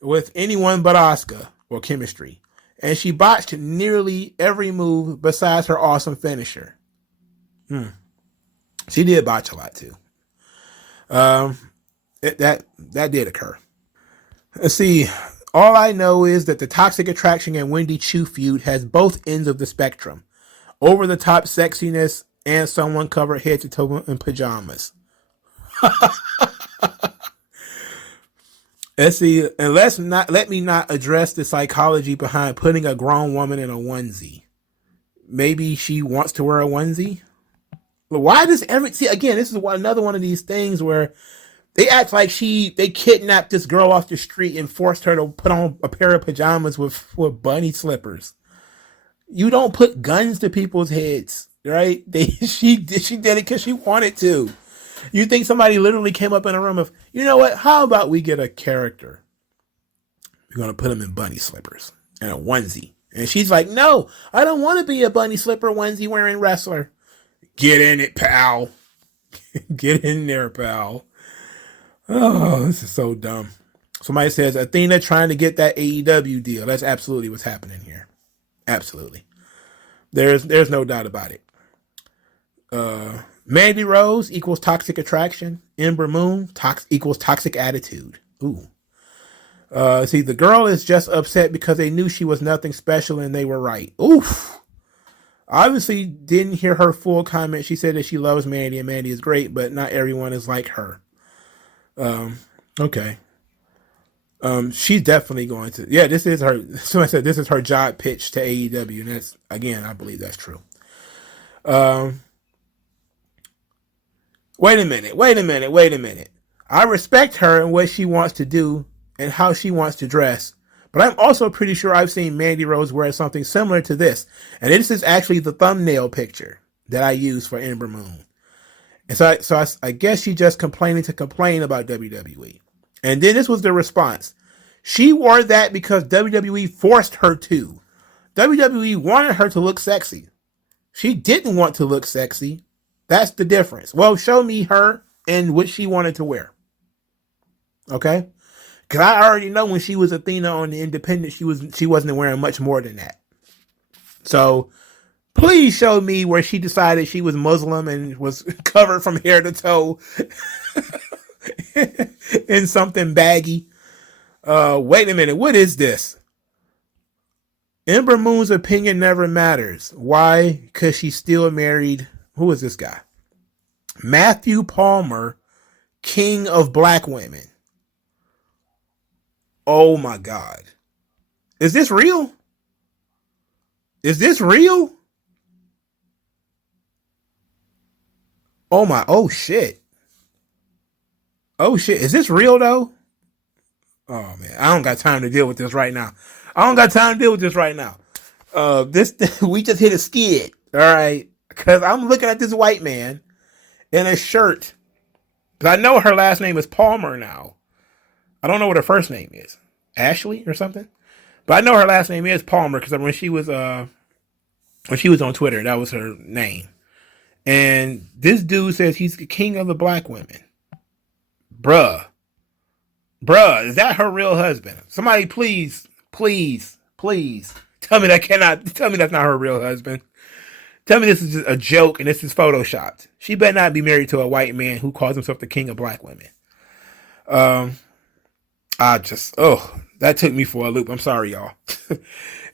with anyone but Asuka, or chemistry. And she botched nearly every move besides her awesome finisher. She did botch a lot too. That did occur. Let's see. All I know is that the Toxic Attraction and Wendy Chu feud has both ends of the spectrum. Over the top sexiness and someone covered head to toe in pajamas. Let's see. And let me not address the psychology behind putting a grown woman in a onesie. Maybe she wants to wear a onesie. But why does again, this is another one of these things where they act like they kidnapped this girl off the street and forced her to put on a pair of pajamas with bunny slippers. You don't put guns to people's heads, right? She did it because she wanted to. You think somebody literally came up in a room of, you know what? How about we get a character? We're going to put him in bunny slippers and a onesie. And she's like, no, I don't want to be a bunny slipper onesie wearing wrestler. Get in it, pal. Get in there, pal. Oh, this is so dumb. Somebody says, Athena trying to get that AEW deal. That's absolutely what's happening here. Absolutely. There's no doubt about it. Mandy Rose equals toxic attraction. Ember Moon equals toxic attitude. Ooh. See, the girl is just upset because they knew she was nothing special and they were right. Oof. Obviously didn't hear her full comment. She said that she loves Mandy and Mandy is great, but not everyone is like her. Okay. She's definitely going to, this is her, someone said this is her job pitch to AEW, and that's, again, I believe that's true. Wait a minute. I respect her and what she wants to do and how she wants to dress, but I'm also pretty sure I've seen Mandy Rose wear something similar to this, and this is actually the thumbnail picture that I use for Ember Moon. And so I guess she just complaining to complain about WWE. And then this was the response. She wore that because WWE forced her to. WWE wanted her to look sexy. She didn't want to look sexy. That's the difference. Well, show me her and what she wanted to wear. Okay? Because I already know when she was Athena on the Independent, she wasn't wearing much more than that. So please show me where she decided she was Muslim and was covered from hair to toe in something baggy. Wait a minute. What is this? Ember Moon's opinion never matters. Why? Because she's still married. Who is this guy? Matthew Palmer, king of black women. Oh my God. Is this real? Is this real? Oh shit. Is this real though? Oh man, I don't got time to deal with this right now. We just hit a skid, all right? Because I'm looking at this white man in a shirt. Because I know her last name is Palmer now. I don't know what her first name is. Ashley or something? But I know her last name is Palmer because when she was on Twitter, that was her name. And this dude says he's the king of the black women. Bruh, is that her real husband? Somebody please tell me that's not her real husband. Tell me this is just a joke and this is photoshopped. She better not be married to a white man who calls himself the king of black women. That took me for a loop. I'm sorry, y'all.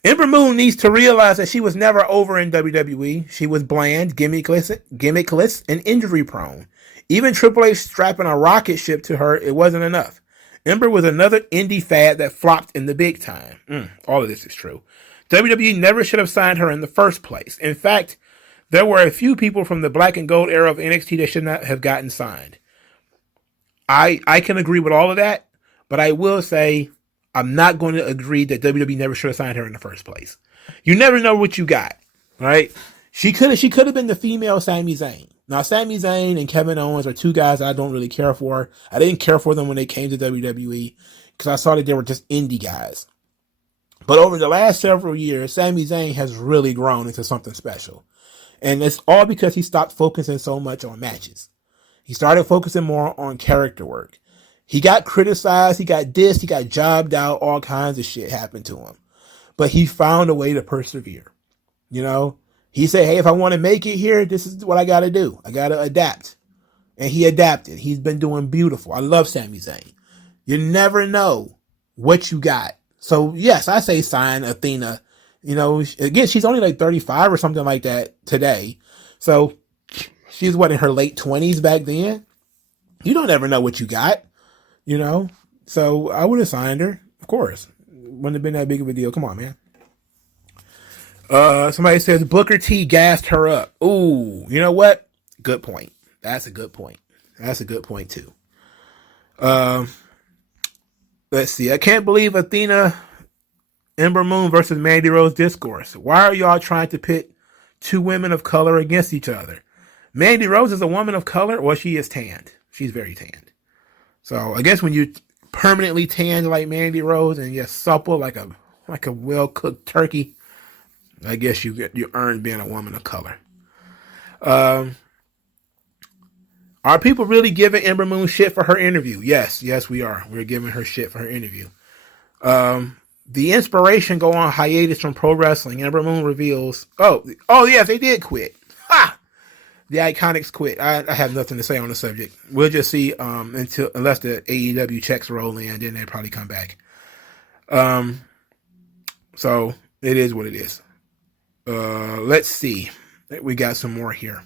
Ember Moon needs to realize that she was never over in WWE. She was bland, gimmickless, and injury prone. Even Triple H strapping a rocket ship to her, it wasn't enough. Ember was another indie fad that flopped in the big time. All of this is true. WWE never should have signed her in the first place. In fact, there were a few people from the black and gold era of NXT that should not have gotten signed. I can agree with all of that, But I will say, I'm not going to agree that WWE never should have signed her in the first place. You never know what you got, right? She could have been the female Sami Zayn. Now, Sami Zayn and Kevin Owens are two guys I don't really care for. I didn't care for them when they came to WWE because I saw that they were just indie guys. But over the last several years, Sami Zayn has really grown into something special. And it's all because he stopped focusing so much on matches. He started focusing more on character work. He got criticized, he got dissed, he got jobbed out, all kinds of shit happened to him. But he found a way to persevere. You know, he said, hey, if I want to make it here, this is what I got to do. I got to adapt. And he adapted. He's been doing beautiful. I love Sami Zayn. You never know what you got. So, yes, I say sign Athena. You know, again, she's only like 35 or something like that today. So, she's what, in her late 20s back then? You don't ever know what you got, you know? So, I would have signed her, of course. Wouldn't have been that big of a deal. Come on, man. Somebody says Booker T gassed her up. Ooh, you know what? Good point. That's a good point. That's a good point, too. Let's see. I can't believe Athena Ember Moon versus Mandy Rose discourse. Why are y'all trying to pit two women of color against each other? Mandy Rose is a woman of color, or she is tanned. She's very tanned. So I guess when you permanently tanned like Mandy Rose and you're supple like a well-cooked turkey, I guess you earned being a woman of color. Are people really giving Ember Moon shit for her interview? Yes, we are. We're giving her shit for her interview. The inspiration go on hiatus from pro wrestling. Ember Moon reveals, oh yes, they did quit. Ha! The Iconics quit. I have nothing to say on the subject. We'll just see unless the AEW checks roll in, then they'll probably come back. So it is what it is. Let's see. We got some more here.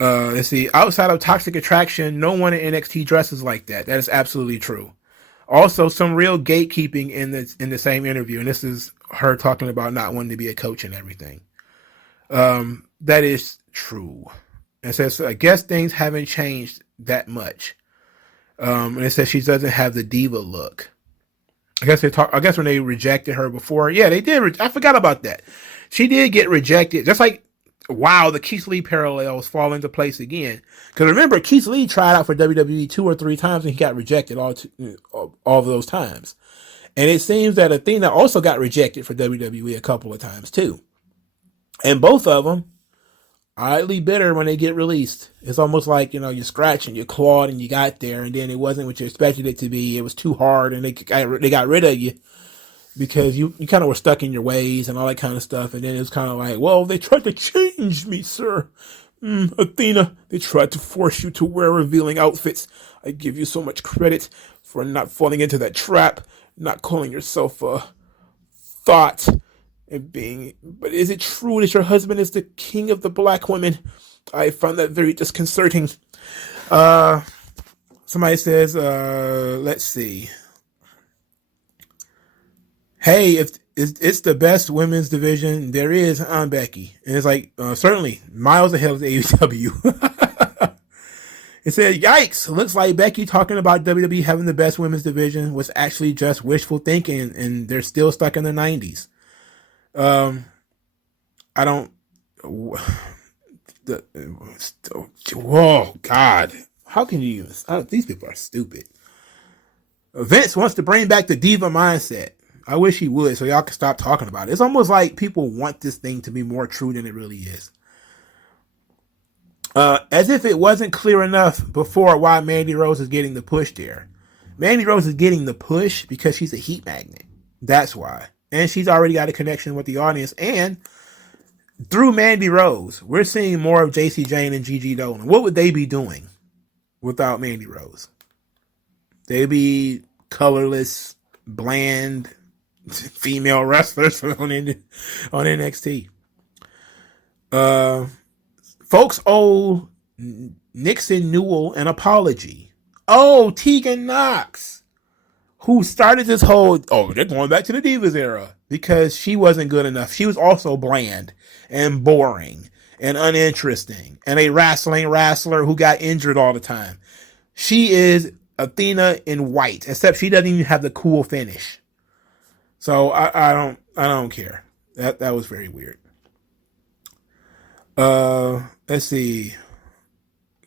Let's see. Outside of Toxic Attraction, no one in NXT dresses like that. That is absolutely true. Also, some real gatekeeping in the same interview, and this is her talking about not wanting to be a coach and everything. That is true. And says, I guess things haven't changed that much. And it says she doesn't have the diva look. I guess when they rejected her before, yeah, they did. I forgot about that. She did get rejected, just like. Wow, the Keith Lee parallels fall into place again. Because remember, Keith Lee tried out for WWE 2 or 3 times and he got rejected all of those times. And it seems that Athena also got rejected for WWE a couple of times too. And both of them oddly bitter when they get released. It's almost like, you're scratching, you're clawed, and you got there, and then it wasn't what you expected it to be. It was too hard, and they got rid of you. Because you kind of were stuck in your ways and all that kind of stuff. And then it was kind of like, well, they tried to change me, sir. Athena, they tried to force you to wear revealing outfits. I give you so much credit for not falling into that trap, not calling yourself a thought and being. But is it true that your husband is the king of the black women? I found that very disconcerting. Somebody says, let's see. Hey, if it's the best women's division there is, I'm Becky. And it's like, certainly miles ahead of the AEW. It said, yikes, looks like Becky talking about WWE having the best women's division was actually just wishful thinking, and they're still stuck in the 90s. Whoa, God. How can you even, these people are stupid. Vince wants to bring back the diva mindset. I wish he would, so y'all can stop talking about it. It's almost like people want this thing to be more true than it really is. As if it wasn't clear enough before why Mandy Rose is getting the push there. Mandy Rose is getting the push because she's a heat magnet. That's why. And she's already got a connection with the audience. And through Mandy Rose, we're seeing more of JC Jane and Gigi Dolan. What would they be doing without Mandy Rose? They'd be colorless, bland female wrestlers on NXT. Folks owe Nixon Newell an apology. Oh, Tegan Knox, who started this whole, they're going back to the Divas era because she wasn't good enough. She was also bland and boring and uninteresting and a wrestler who got injured all the time. She is Athena in white, except she doesn't even have the cool finish. So I don't care. That was very weird. Let's see.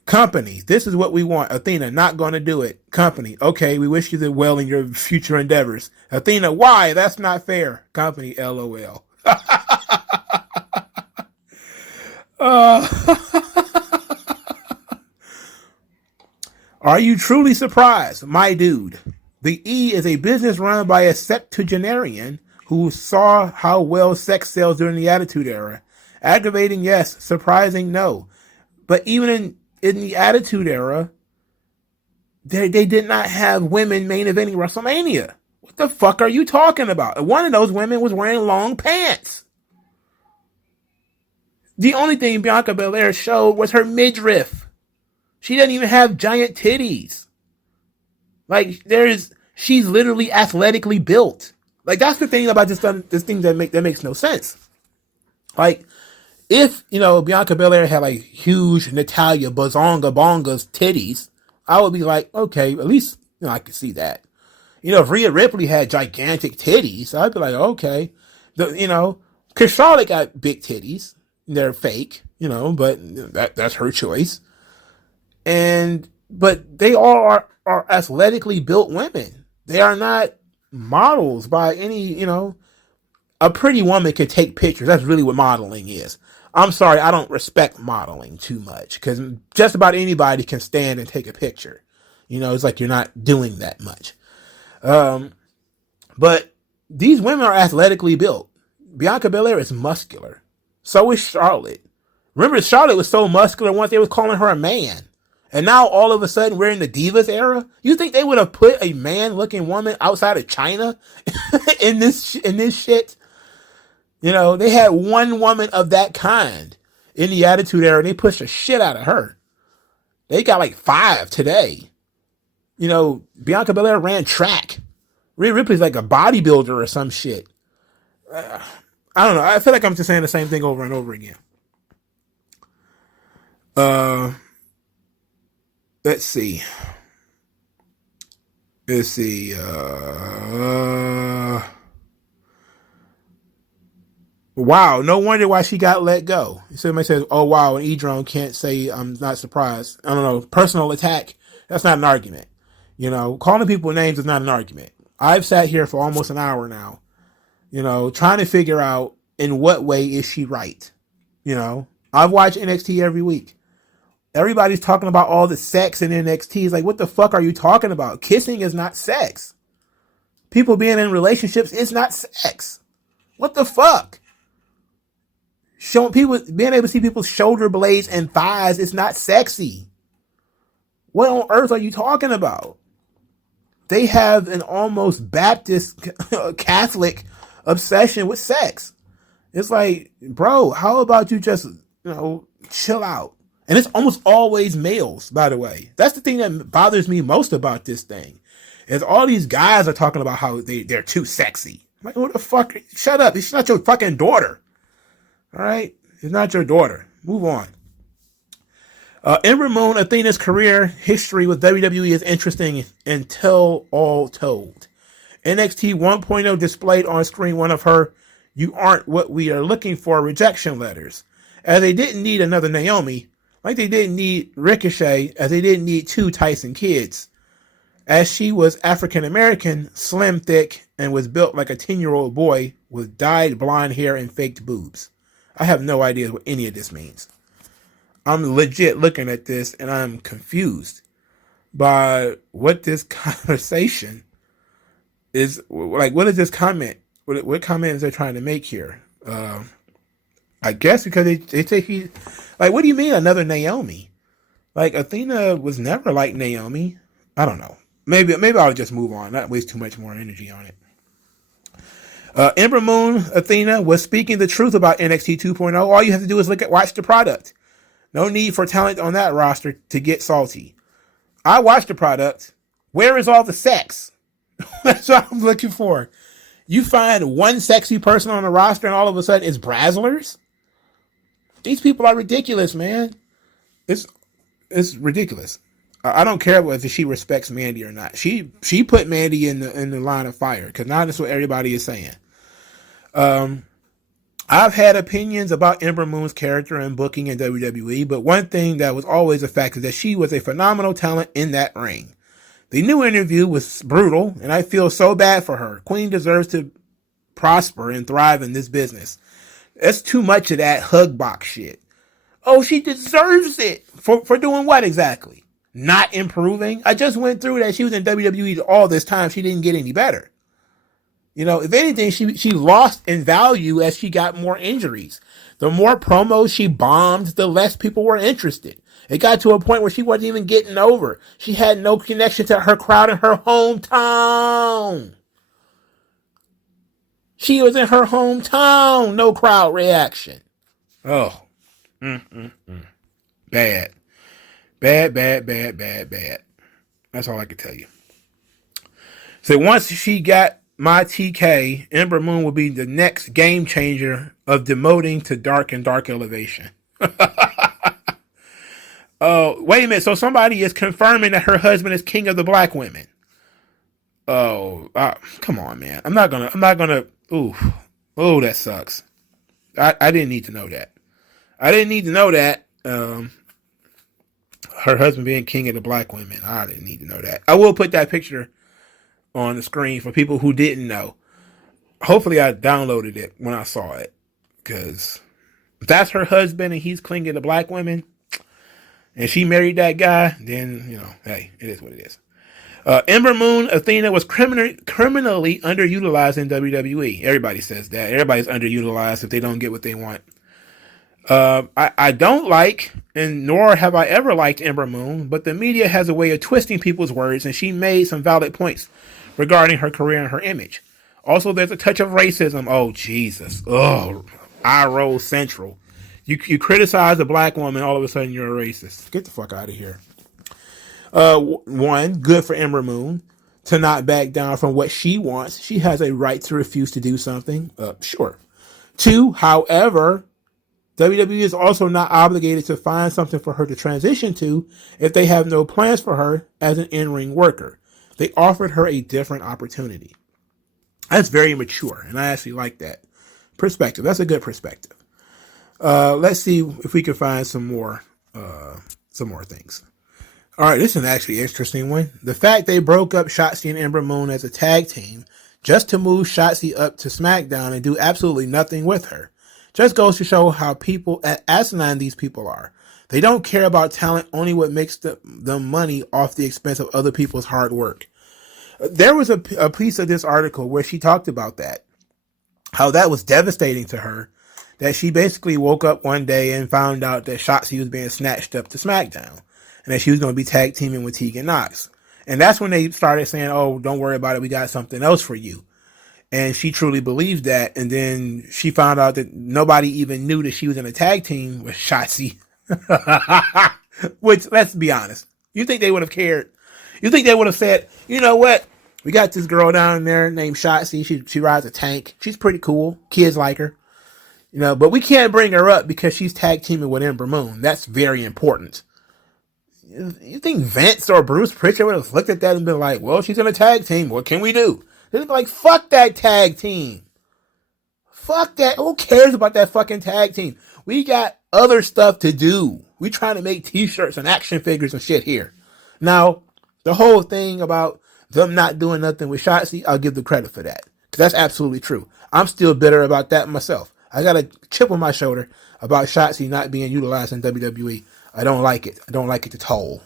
Company, this is what we want. Athena, not going to do it. Company, okay, we wish you the well in your future endeavors. Athena, why? That's not fair. Company, LOL. Are you truly surprised, my dude? The E is a business run by a septuagenarian who saw how well sex sells during the Attitude Era. Aggravating, yes. Surprising, no. But even in the Attitude Era, they did not have women main eventing WrestleMania. What the fuck are you talking about? One of those women was wearing long pants. The only thing Bianca Belair showed was her midriff. She doesn't even have giant titties. Like, she's literally athletically built. Like, that's the thing about this thing that makes no sense. Like, if, Bianca Belair had like huge Natalia Bazonga Bonga's titties, I would be like, okay, at least, I could see that. If Rhea Ripley had gigantic titties, I'd be like, okay. Because Charlotte got big titties. They're fake, but that's her choice. But they all are athletically built women. They are not models by any, a pretty woman could take pictures. That's really what modeling is. I'm sorry, I don't respect modeling too much because just about anybody can stand and take a picture. It's like you're not doing that much. But these women are athletically built. Bianca Belair is muscular. So is Charlotte. Remember, Charlotte was so muscular once they was calling her a man. And now all of a sudden we're in the Divas era. You think they would have put a man-looking woman outside of China in this shit? They had one woman of that kind in the Attitude Era, and they pushed the shit out of her. They got like 5 today. Bianca Belair ran track. Rhea Ripley's like a bodybuilder or some shit. I don't know. I feel like I'm just saying the same thing over and over again. Let's see. Wow, no wonder why she got let go. Somebody says, oh wow, and E-Drone can't say I'm not surprised. I don't know, personal attack, that's not an argument. Calling people names is not an argument. I've sat here for almost an hour now, trying to figure out in what way is she right. I've watched NXT every week. Everybody's talking about all the sex in NXT. It's like, what the fuck are you talking about? Kissing is not sex. People being in relationships is not sex. What the fuck? Being able to see people's shoulder blades and thighs is not sexy. What on earth are you talking about? They have an almost Baptist Catholic obsession with sex. It's like, bro, how about you just, chill out? And it's almost always males, by the way. That's the thing that bothers me most about this thing. Is all these guys are talking about how they're too sexy. I'm like, what the fuck? Shut up. It's not your fucking daughter. All right? It's not your daughter. Move on. Ember Moon, Athena's career history with WWE is interesting until all told. NXT 1.0 displayed on screen one of her "you aren't what we are looking for" rejection letters. As they didn't need another Naomi, like they didn't need Ricochet, as they didn't need 2 Tyson Kids. As she was African American, slim, thick, and was built like a 10-year-old boy with dyed blonde hair and faked boobs. I have no idea what any of this means. I'm legit looking at this and I'm confused by what this conversation is. Like, what is this comment? What comment is they trying to make here? I guess because they say what do you mean another Naomi? Like, Athena was never like Naomi. I don't know. Maybe I'll just move on, not waste too much more energy on it. Ember Moon, Athena, was speaking the truth about NXT 2.0. All you have to do is watch the product. No need for talent on that roster to get salty. I watched the product. Where is all the sex? That's what I'm looking for. You find one sexy person on the roster and all of a sudden it's Brazzlers? These people are ridiculous, man. It's ridiculous. I don't care whether she respects Mandy or not. She put Mandy in the line of fire, because now that's what everybody is saying. I've had opinions about Ember Moon's character and booking in WWE, but one thing that was always a fact is that she was a phenomenal talent in that ring. The new interview was brutal, and I feel so bad for her. Queen deserves to prosper and thrive in this business. That's too much of that hug box shit. Oh, she deserves it. For doing what exactly? Not improving? I just went through that. She was in WWE all this time. She didn't get any better. You know, if anything, she lost in value as she got more injuries. The more promos she bombed, the less people were interested. It got to a point where she wasn't even getting over. She had no connection to her crowd in her hometown. She was in her hometown. No crowd reaction. Oh. Bad. Bad. That's all I can tell you. So once she got my TK, Ember Moon will be the next game changer of demoting to dark and dark elevation. Oh, wait a minute. So somebody is confirming that her husband is king of the black women. Oh, come on, man. I'm not gonna. Ooh, that sucks. I didn't need to know that. Her husband being king of the black women. I didn't need to know that. I will put that picture on the screen for people who didn't know. Hopefully I downloaded it when I saw it, because if that's her husband and he's king of the black women and she married that guy, then, you know, hey, it is what it is. Ember Moon Athena was criminally underutilized in WWE. Everybody says that. Everybody's underutilized if they don't get what they want. I don't like, and nor have I ever liked Ember Moon, but the media has a way of twisting people's words, and she made some valid points regarding her career and her image. Also, there's a touch of racism. Oh, Jesus. Oh, eye roll central. You criticize a black woman, all of a sudden you're a racist. Get the fuck out of here. One, good for Ember Moon to not back down from what she wants. She has a right to refuse to do something. Sure. Two, however, WWE is also not obligated to find something for her to transition to if they have no plans for her as an in-ring worker. They offered her a different opportunity. That's very mature, and I actually like that perspective. That's a good perspective. Let's see if we can find some more things. All right, this is an actually interesting one. The fact they broke up Shotzi and Ember Moon as a tag team just to move Shotzi up to SmackDown and do absolutely nothing with her just goes to show how asinine these people are. They don't care about talent, only what makes them money off the expense of other people's hard work. There was a piece of this article where she talked about that, how that was devastating to her, that she basically woke up one day and found out that Shotzi was being snatched up to SmackDown and that she was going to be tag teaming with Tegan Nox. And that's when they started saying, oh, don't worry about it, we got something else for you. And she truly believed that. And then she found out that nobody even knew that she was in a tag team with Shotzi. Which, let's be honest, you think they would have cared? You think they would have said, you know what? We got this girl down there named Shotzi. She rides a tank. She's pretty cool. Kids like her. You know, but we can't bring her up because she's tag teaming with Ember Moon. That's very important. You think Vince or Bruce Pritchard would have looked at that and been like, well, she's in a tag team. What can we do? They'd be like, fuck that tag team. Fuck that. Who cares about that fucking tag team? We got other stuff to do. We trying to make t-shirts and action figures and shit here. Now, the whole thing about them not doing nothing with Shotzi, I'll give the credit for that. Because that's absolutely true. I'm still bitter about that myself. I got a chip on my shoulder about Shotzi not being utilized in WWE. I don't like it. I don't like it at all.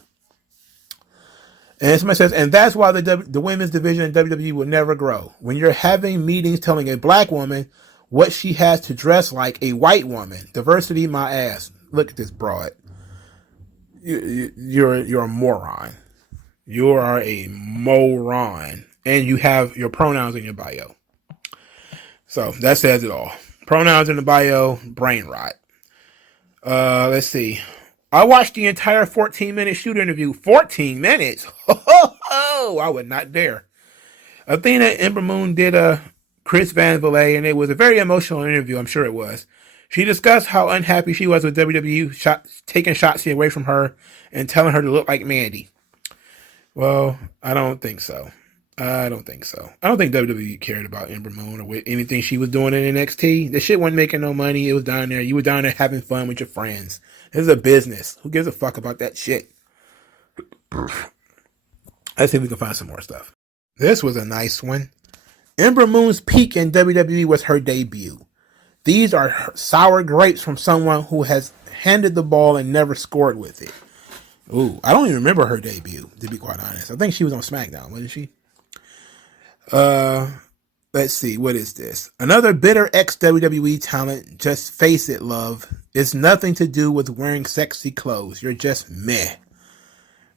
And somebody says, and that's why the women's division in WWE will never grow. When you're having meetings telling a black woman what she has to dress like a white woman, diversity my ass. Look at this broad. You're a moron. You are a moron. And you have your pronouns in your bio. So that says it all. Pronouns in the bio, brain rot. Let's see. I watched the entire 14-minute shoot interview. 14 minutes? Oh, I would not dare. Athena Ember Moon did a Chris Van Vliet, and it was a very emotional interview. I'm sure it was. She discussed how unhappy she was with WWE taking Shotzi away from her and telling her to look like Mandy. Well, I don't think so. I don't think so. I don't think WWE cared about Ember Moon or with anything she was doing in NXT. The shit wasn't making no money. It was down there. You were down there having fun with your friends. This is a business. Who gives a fuck about that shit? Let's see if we can find some more stuff. This was a nice one. Ember Moon's peak in WWE was her debut. These are sour grapes from someone who has handed the ball and never scored with it. Ooh, I don't even remember her debut, to be quite honest. I think she was on SmackDown, wasn't she? Let's see, what is this? Another bitter ex-WWE talent. Just face it, love. It's nothing to do with wearing sexy clothes. You're just meh.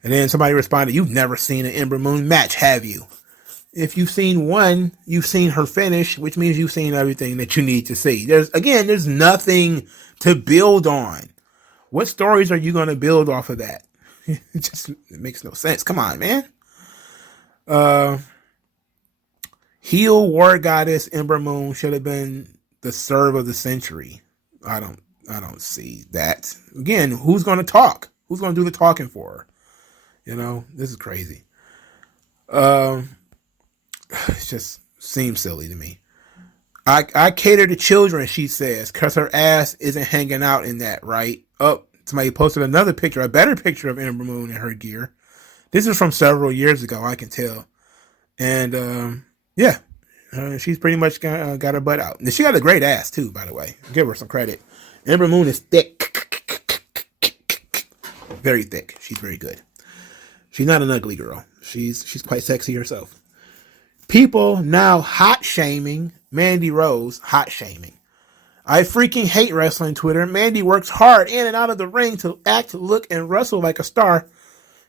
And then somebody responded, you've never seen an Ember Moon match, have you? If you've seen one, you've seen her finish, which means you've seen everything that you need to see. There's nothing to build on. What stories are you going to build off of that? It makes no sense. Come on, man. Heel war goddess Ember Moon should have been the serve of the century. I don't see that. Again, who's going to talk? Who's going to do the talking for her? You know, this is crazy. It just seems silly to me. I cater to children, she says, because her ass isn't hanging out in that, right? Oh, somebody posted another picture, a better picture of Ember Moon in her gear. This is from several years ago, I can tell. And, yeah, she's pretty much got her butt out. And she got a great ass, too, by the way. Give her some credit. Ember Moon is thick. Very thick. She's very good. She's not an ugly girl. She's quite sexy herself. People now hot shaming Mandy Rose. Hot shaming. I freaking hate wrestling Twitter. Mandy works hard in and out of the ring to act, look, and wrestle like a star.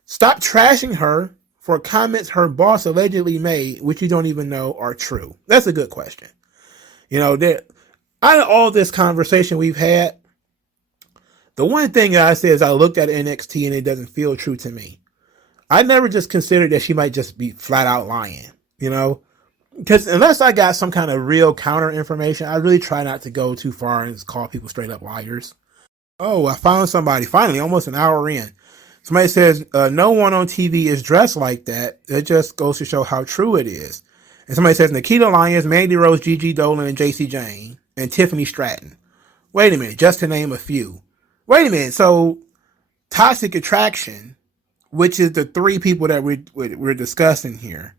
Stop trashing her for comments her boss allegedly made, which you don't even know are true. That's a good question. You know, out of all this conversation we've had, the one thing that I say is I looked at NXT and it doesn't feel true to me. I never just considered that she might just be flat out lying, you know, because unless I got some kind of real counter information, I really try not to go too far and call people straight up liars. Oh, I found somebody finally, almost an hour in. Somebody says, no one on TV is dressed like that. It just goes to show how true it is. And somebody says Nikita Lyons, Mandy Rose, Gigi Dolan, and JC Jane, and Tiffany Stratton. Wait a minute, just to name a few. Wait a minute, so Toxic Attraction, which is the three people that we're discussing here.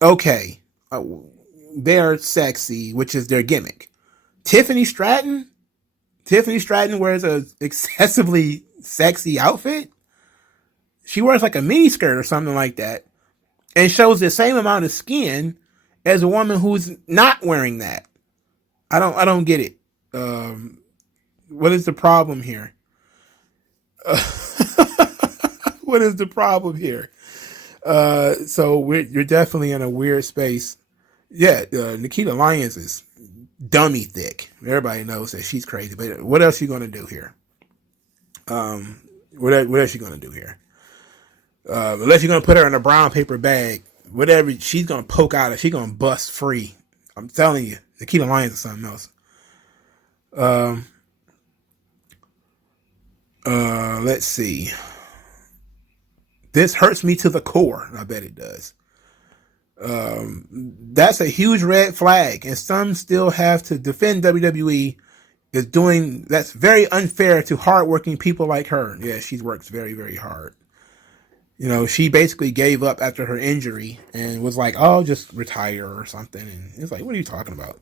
Okay, they're sexy, which is their gimmick. Tiffany Stratton wears a excessively sexy outfit. She wears like a mini skirt or something like that, and shows the same amount of skin as a woman who's not wearing that. I don't get it. What is the problem here? What is the problem here? So you're definitely in a weird space. Yeah, Nikita Lyons is dummy thick. Everybody knows that she's crazy. But what else are you going to do here? What else are you going to do here? Unless you're going to put her in a brown paper bag, whatever, she's going to poke out and she's going to bust free. I'm telling you, Nikita Lyons is something else. Let's see. This hurts me to the core. I bet it does. That's a huge red flag, and some still have to defend WWE is doing. That's very unfair to hardworking people like her. Yeah, she works very, very hard. You know, she basically gave up after her injury and was like, "Oh, just retire or something." And it's like, "What are you talking about?"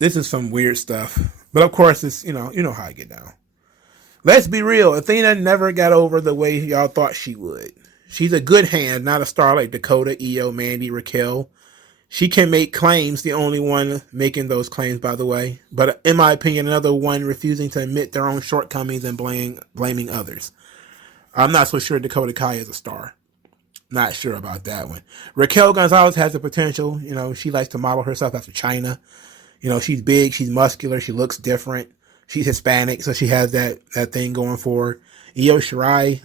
This is some weird stuff, but of course, it's you know how I get down. Let's be real. Athena never got over the way y'all thought she would. She's a good hand, not a star like Dakota, Io, Mandy, Raquel. She can make claims, the only one making those claims, by the way. But in my opinion, another one refusing to admit their own shortcomings and blaming others. I'm not so sure Dakota Kai is a star. Not sure about that one. Raquel Gonzalez has the potential. You know, she likes to model herself after China. You know, she's big, she's muscular, she looks different. She's Hispanic, so she has that thing going for her. Io Shirai,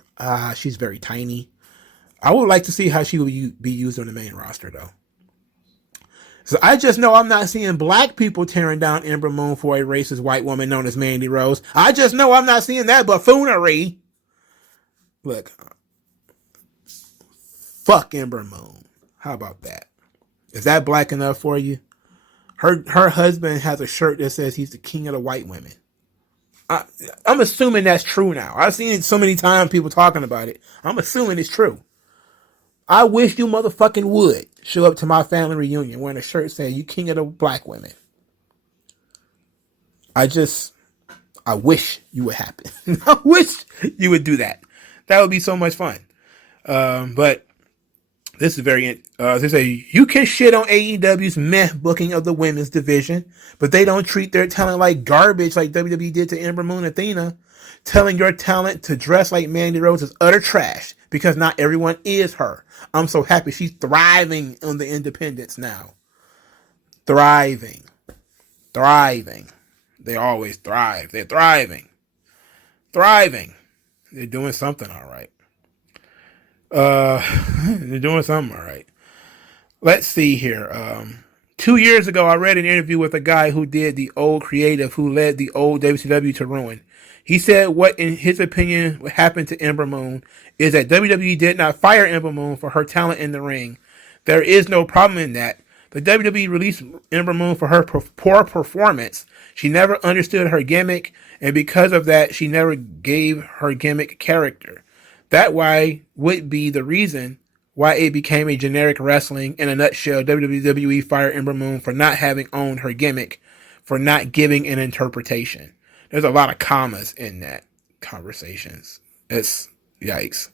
she's very tiny. I would like to see how she would be used on the main roster, though. So I just know I'm not seeing black people tearing down Ember Moon for a racist white woman known as Mandy Rose. I just know I'm not seeing that buffoonery. Look, fuck Ember Moon. How about that? Is that black enough for you? Her husband has a shirt that says he's the king of the white women. I'm assuming that's true now. I've seen it so many times, people talking about it. I'm assuming it's true. I wish you motherfucking would show up to my family reunion wearing a shirt saying you king of the black women. I wish you would happen. I wish you would do that. That would be so much fun. But this is very, they say, you can shit on AEW's meh booking of the women's division, but they don't treat their talent like garbage like WWE did to Ember Moon Athena. Telling your talent to dress like Mandy Rose is utter trash because not everyone is her. I'm so happy she's thriving on the independents now. Thriving. They always thrive. They're thriving. They're doing something all right. They're doing something all right. Let's see here. 2 years ago, I read an interview with a guy who did the old creative who led the old WCW to ruin. He said what, in his opinion, what happened to Ember Moon is that WWE did not fire Ember Moon for her talent in the ring. There is no problem in that. The WWE released Ember Moon for her poor performance. She never understood her gimmick, and because of that, she never gave her gimmick character. That would be the reason why it became a generic wrestling. In a nutshell, WWE fired Ember Moon for not having owned her gimmick, for not giving an interpretation. There's a lot of commas in that conversations. It's yikes.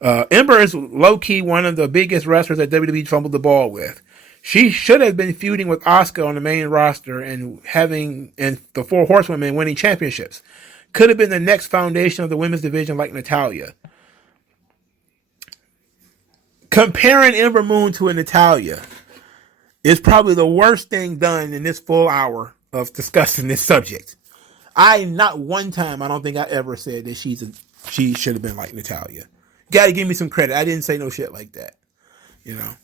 Ember is low-key one of the biggest wrestlers that WWE fumbled the ball with. She should have been feuding with Asuka on the main roster and the Four Horsewomen winning championships. Could have been the next foundation of the women's division like Natalya. Comparing Ember Moon to a Natalya is probably the worst thing done in this full hour of discussing this subject. Not one time, I don't think I ever said that she should have been like Natalya. Got to give me some credit. I didn't say no shit like that. You know.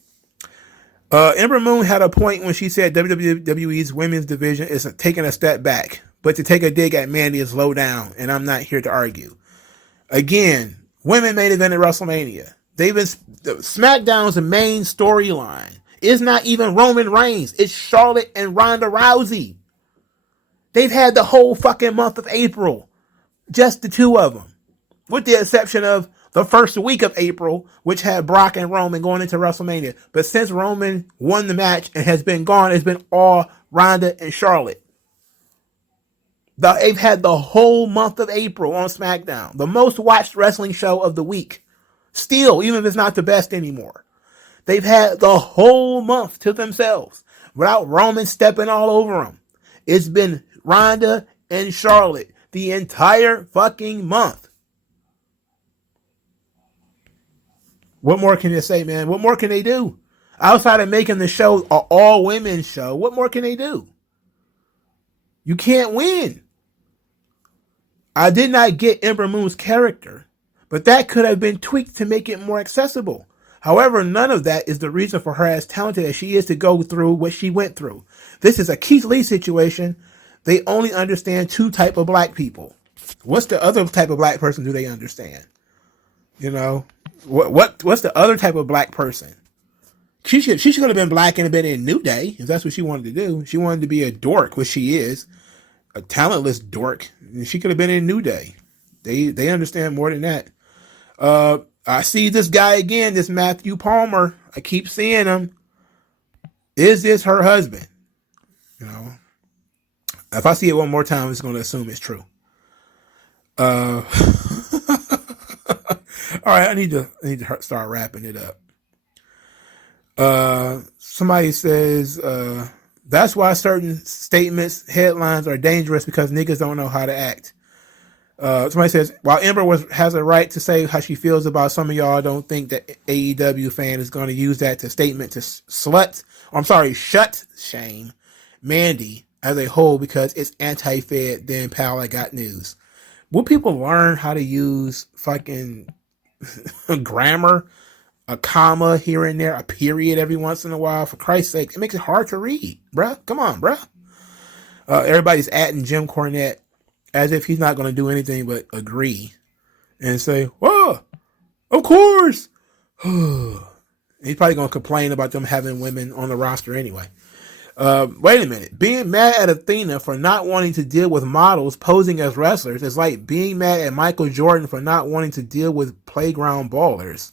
Ember Moon had a point when she said WWE's women's division is taking a step back. But to take a dig at Mandy is low down, and I'm not here to argue. Again, women main event at WrestleMania. SmackDown's main storyline. It's not even Roman Reigns. It's Charlotte and Ronda Rousey. They've had the whole fucking month of April. Just the two of them. With the exception of the first week of April, which had Brock and Roman going into WrestleMania. But since Roman won the match and has been gone, it's been all Ronda and Charlotte. They've had the whole month of April on SmackDown. The most watched wrestling show of the week. Still, even if it's not the best anymore. They've had the whole month to themselves without Roman stepping all over them. It's been Ronda and Charlotte the entire fucking month. What more can you say, man? What more can they do? Outside of making the show an all-women show, what more can they do? You can't win. I did not get Ember Moon's character, but that could have been tweaked to make it more accessible. However, none of that is the reason for her, as talented as she is, to go through what she went through. This is a Keith Lee situation. They only understand two type of black people. What's the other type of black person do they understand? You know, what's the other type of black person? She should have been black and been in New Day if that's what she wanted to do. She wanted to be a dork, which she is, a talentless dork. She could have been in New Day. They understand more than that. I see this guy again, this Matthew Palmer. I keep seeing him. Is this her husband? You know, if I see it one more time, I'm just going to assume it's true. All right, I need to start wrapping it up. Somebody says, that's why certain statements, headlines are dangerous because niggas don't know how to act. Somebody says, while Ember has a right to say how she feels about some of y'all, don't think that AEW fan is going to use that to statement to shut shame Mandy as a whole because it's anti-Fed. Then, pal, I got news. Will people learn how to use fucking grammar, a comma here and there, a period every once in a while? For Christ's sake, it makes it hard to read, bruh. Come on, bruh. Everybody's adding Jim Cornette as if he's not going to do anything but agree and say, "Well, of course." He's probably going to complain about them having women on the roster anyway. Wait a minute. Being mad at Athena for not wanting to deal with models posing as wrestlers is like being mad at Michael Jordan for not wanting to deal with playground ballers.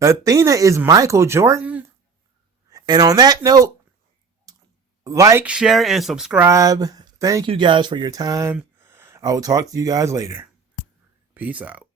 Athena is Michael Jordan? And on that note, like, share, and subscribe. Thank you guys for your time. I will talk to you guys later. Peace out.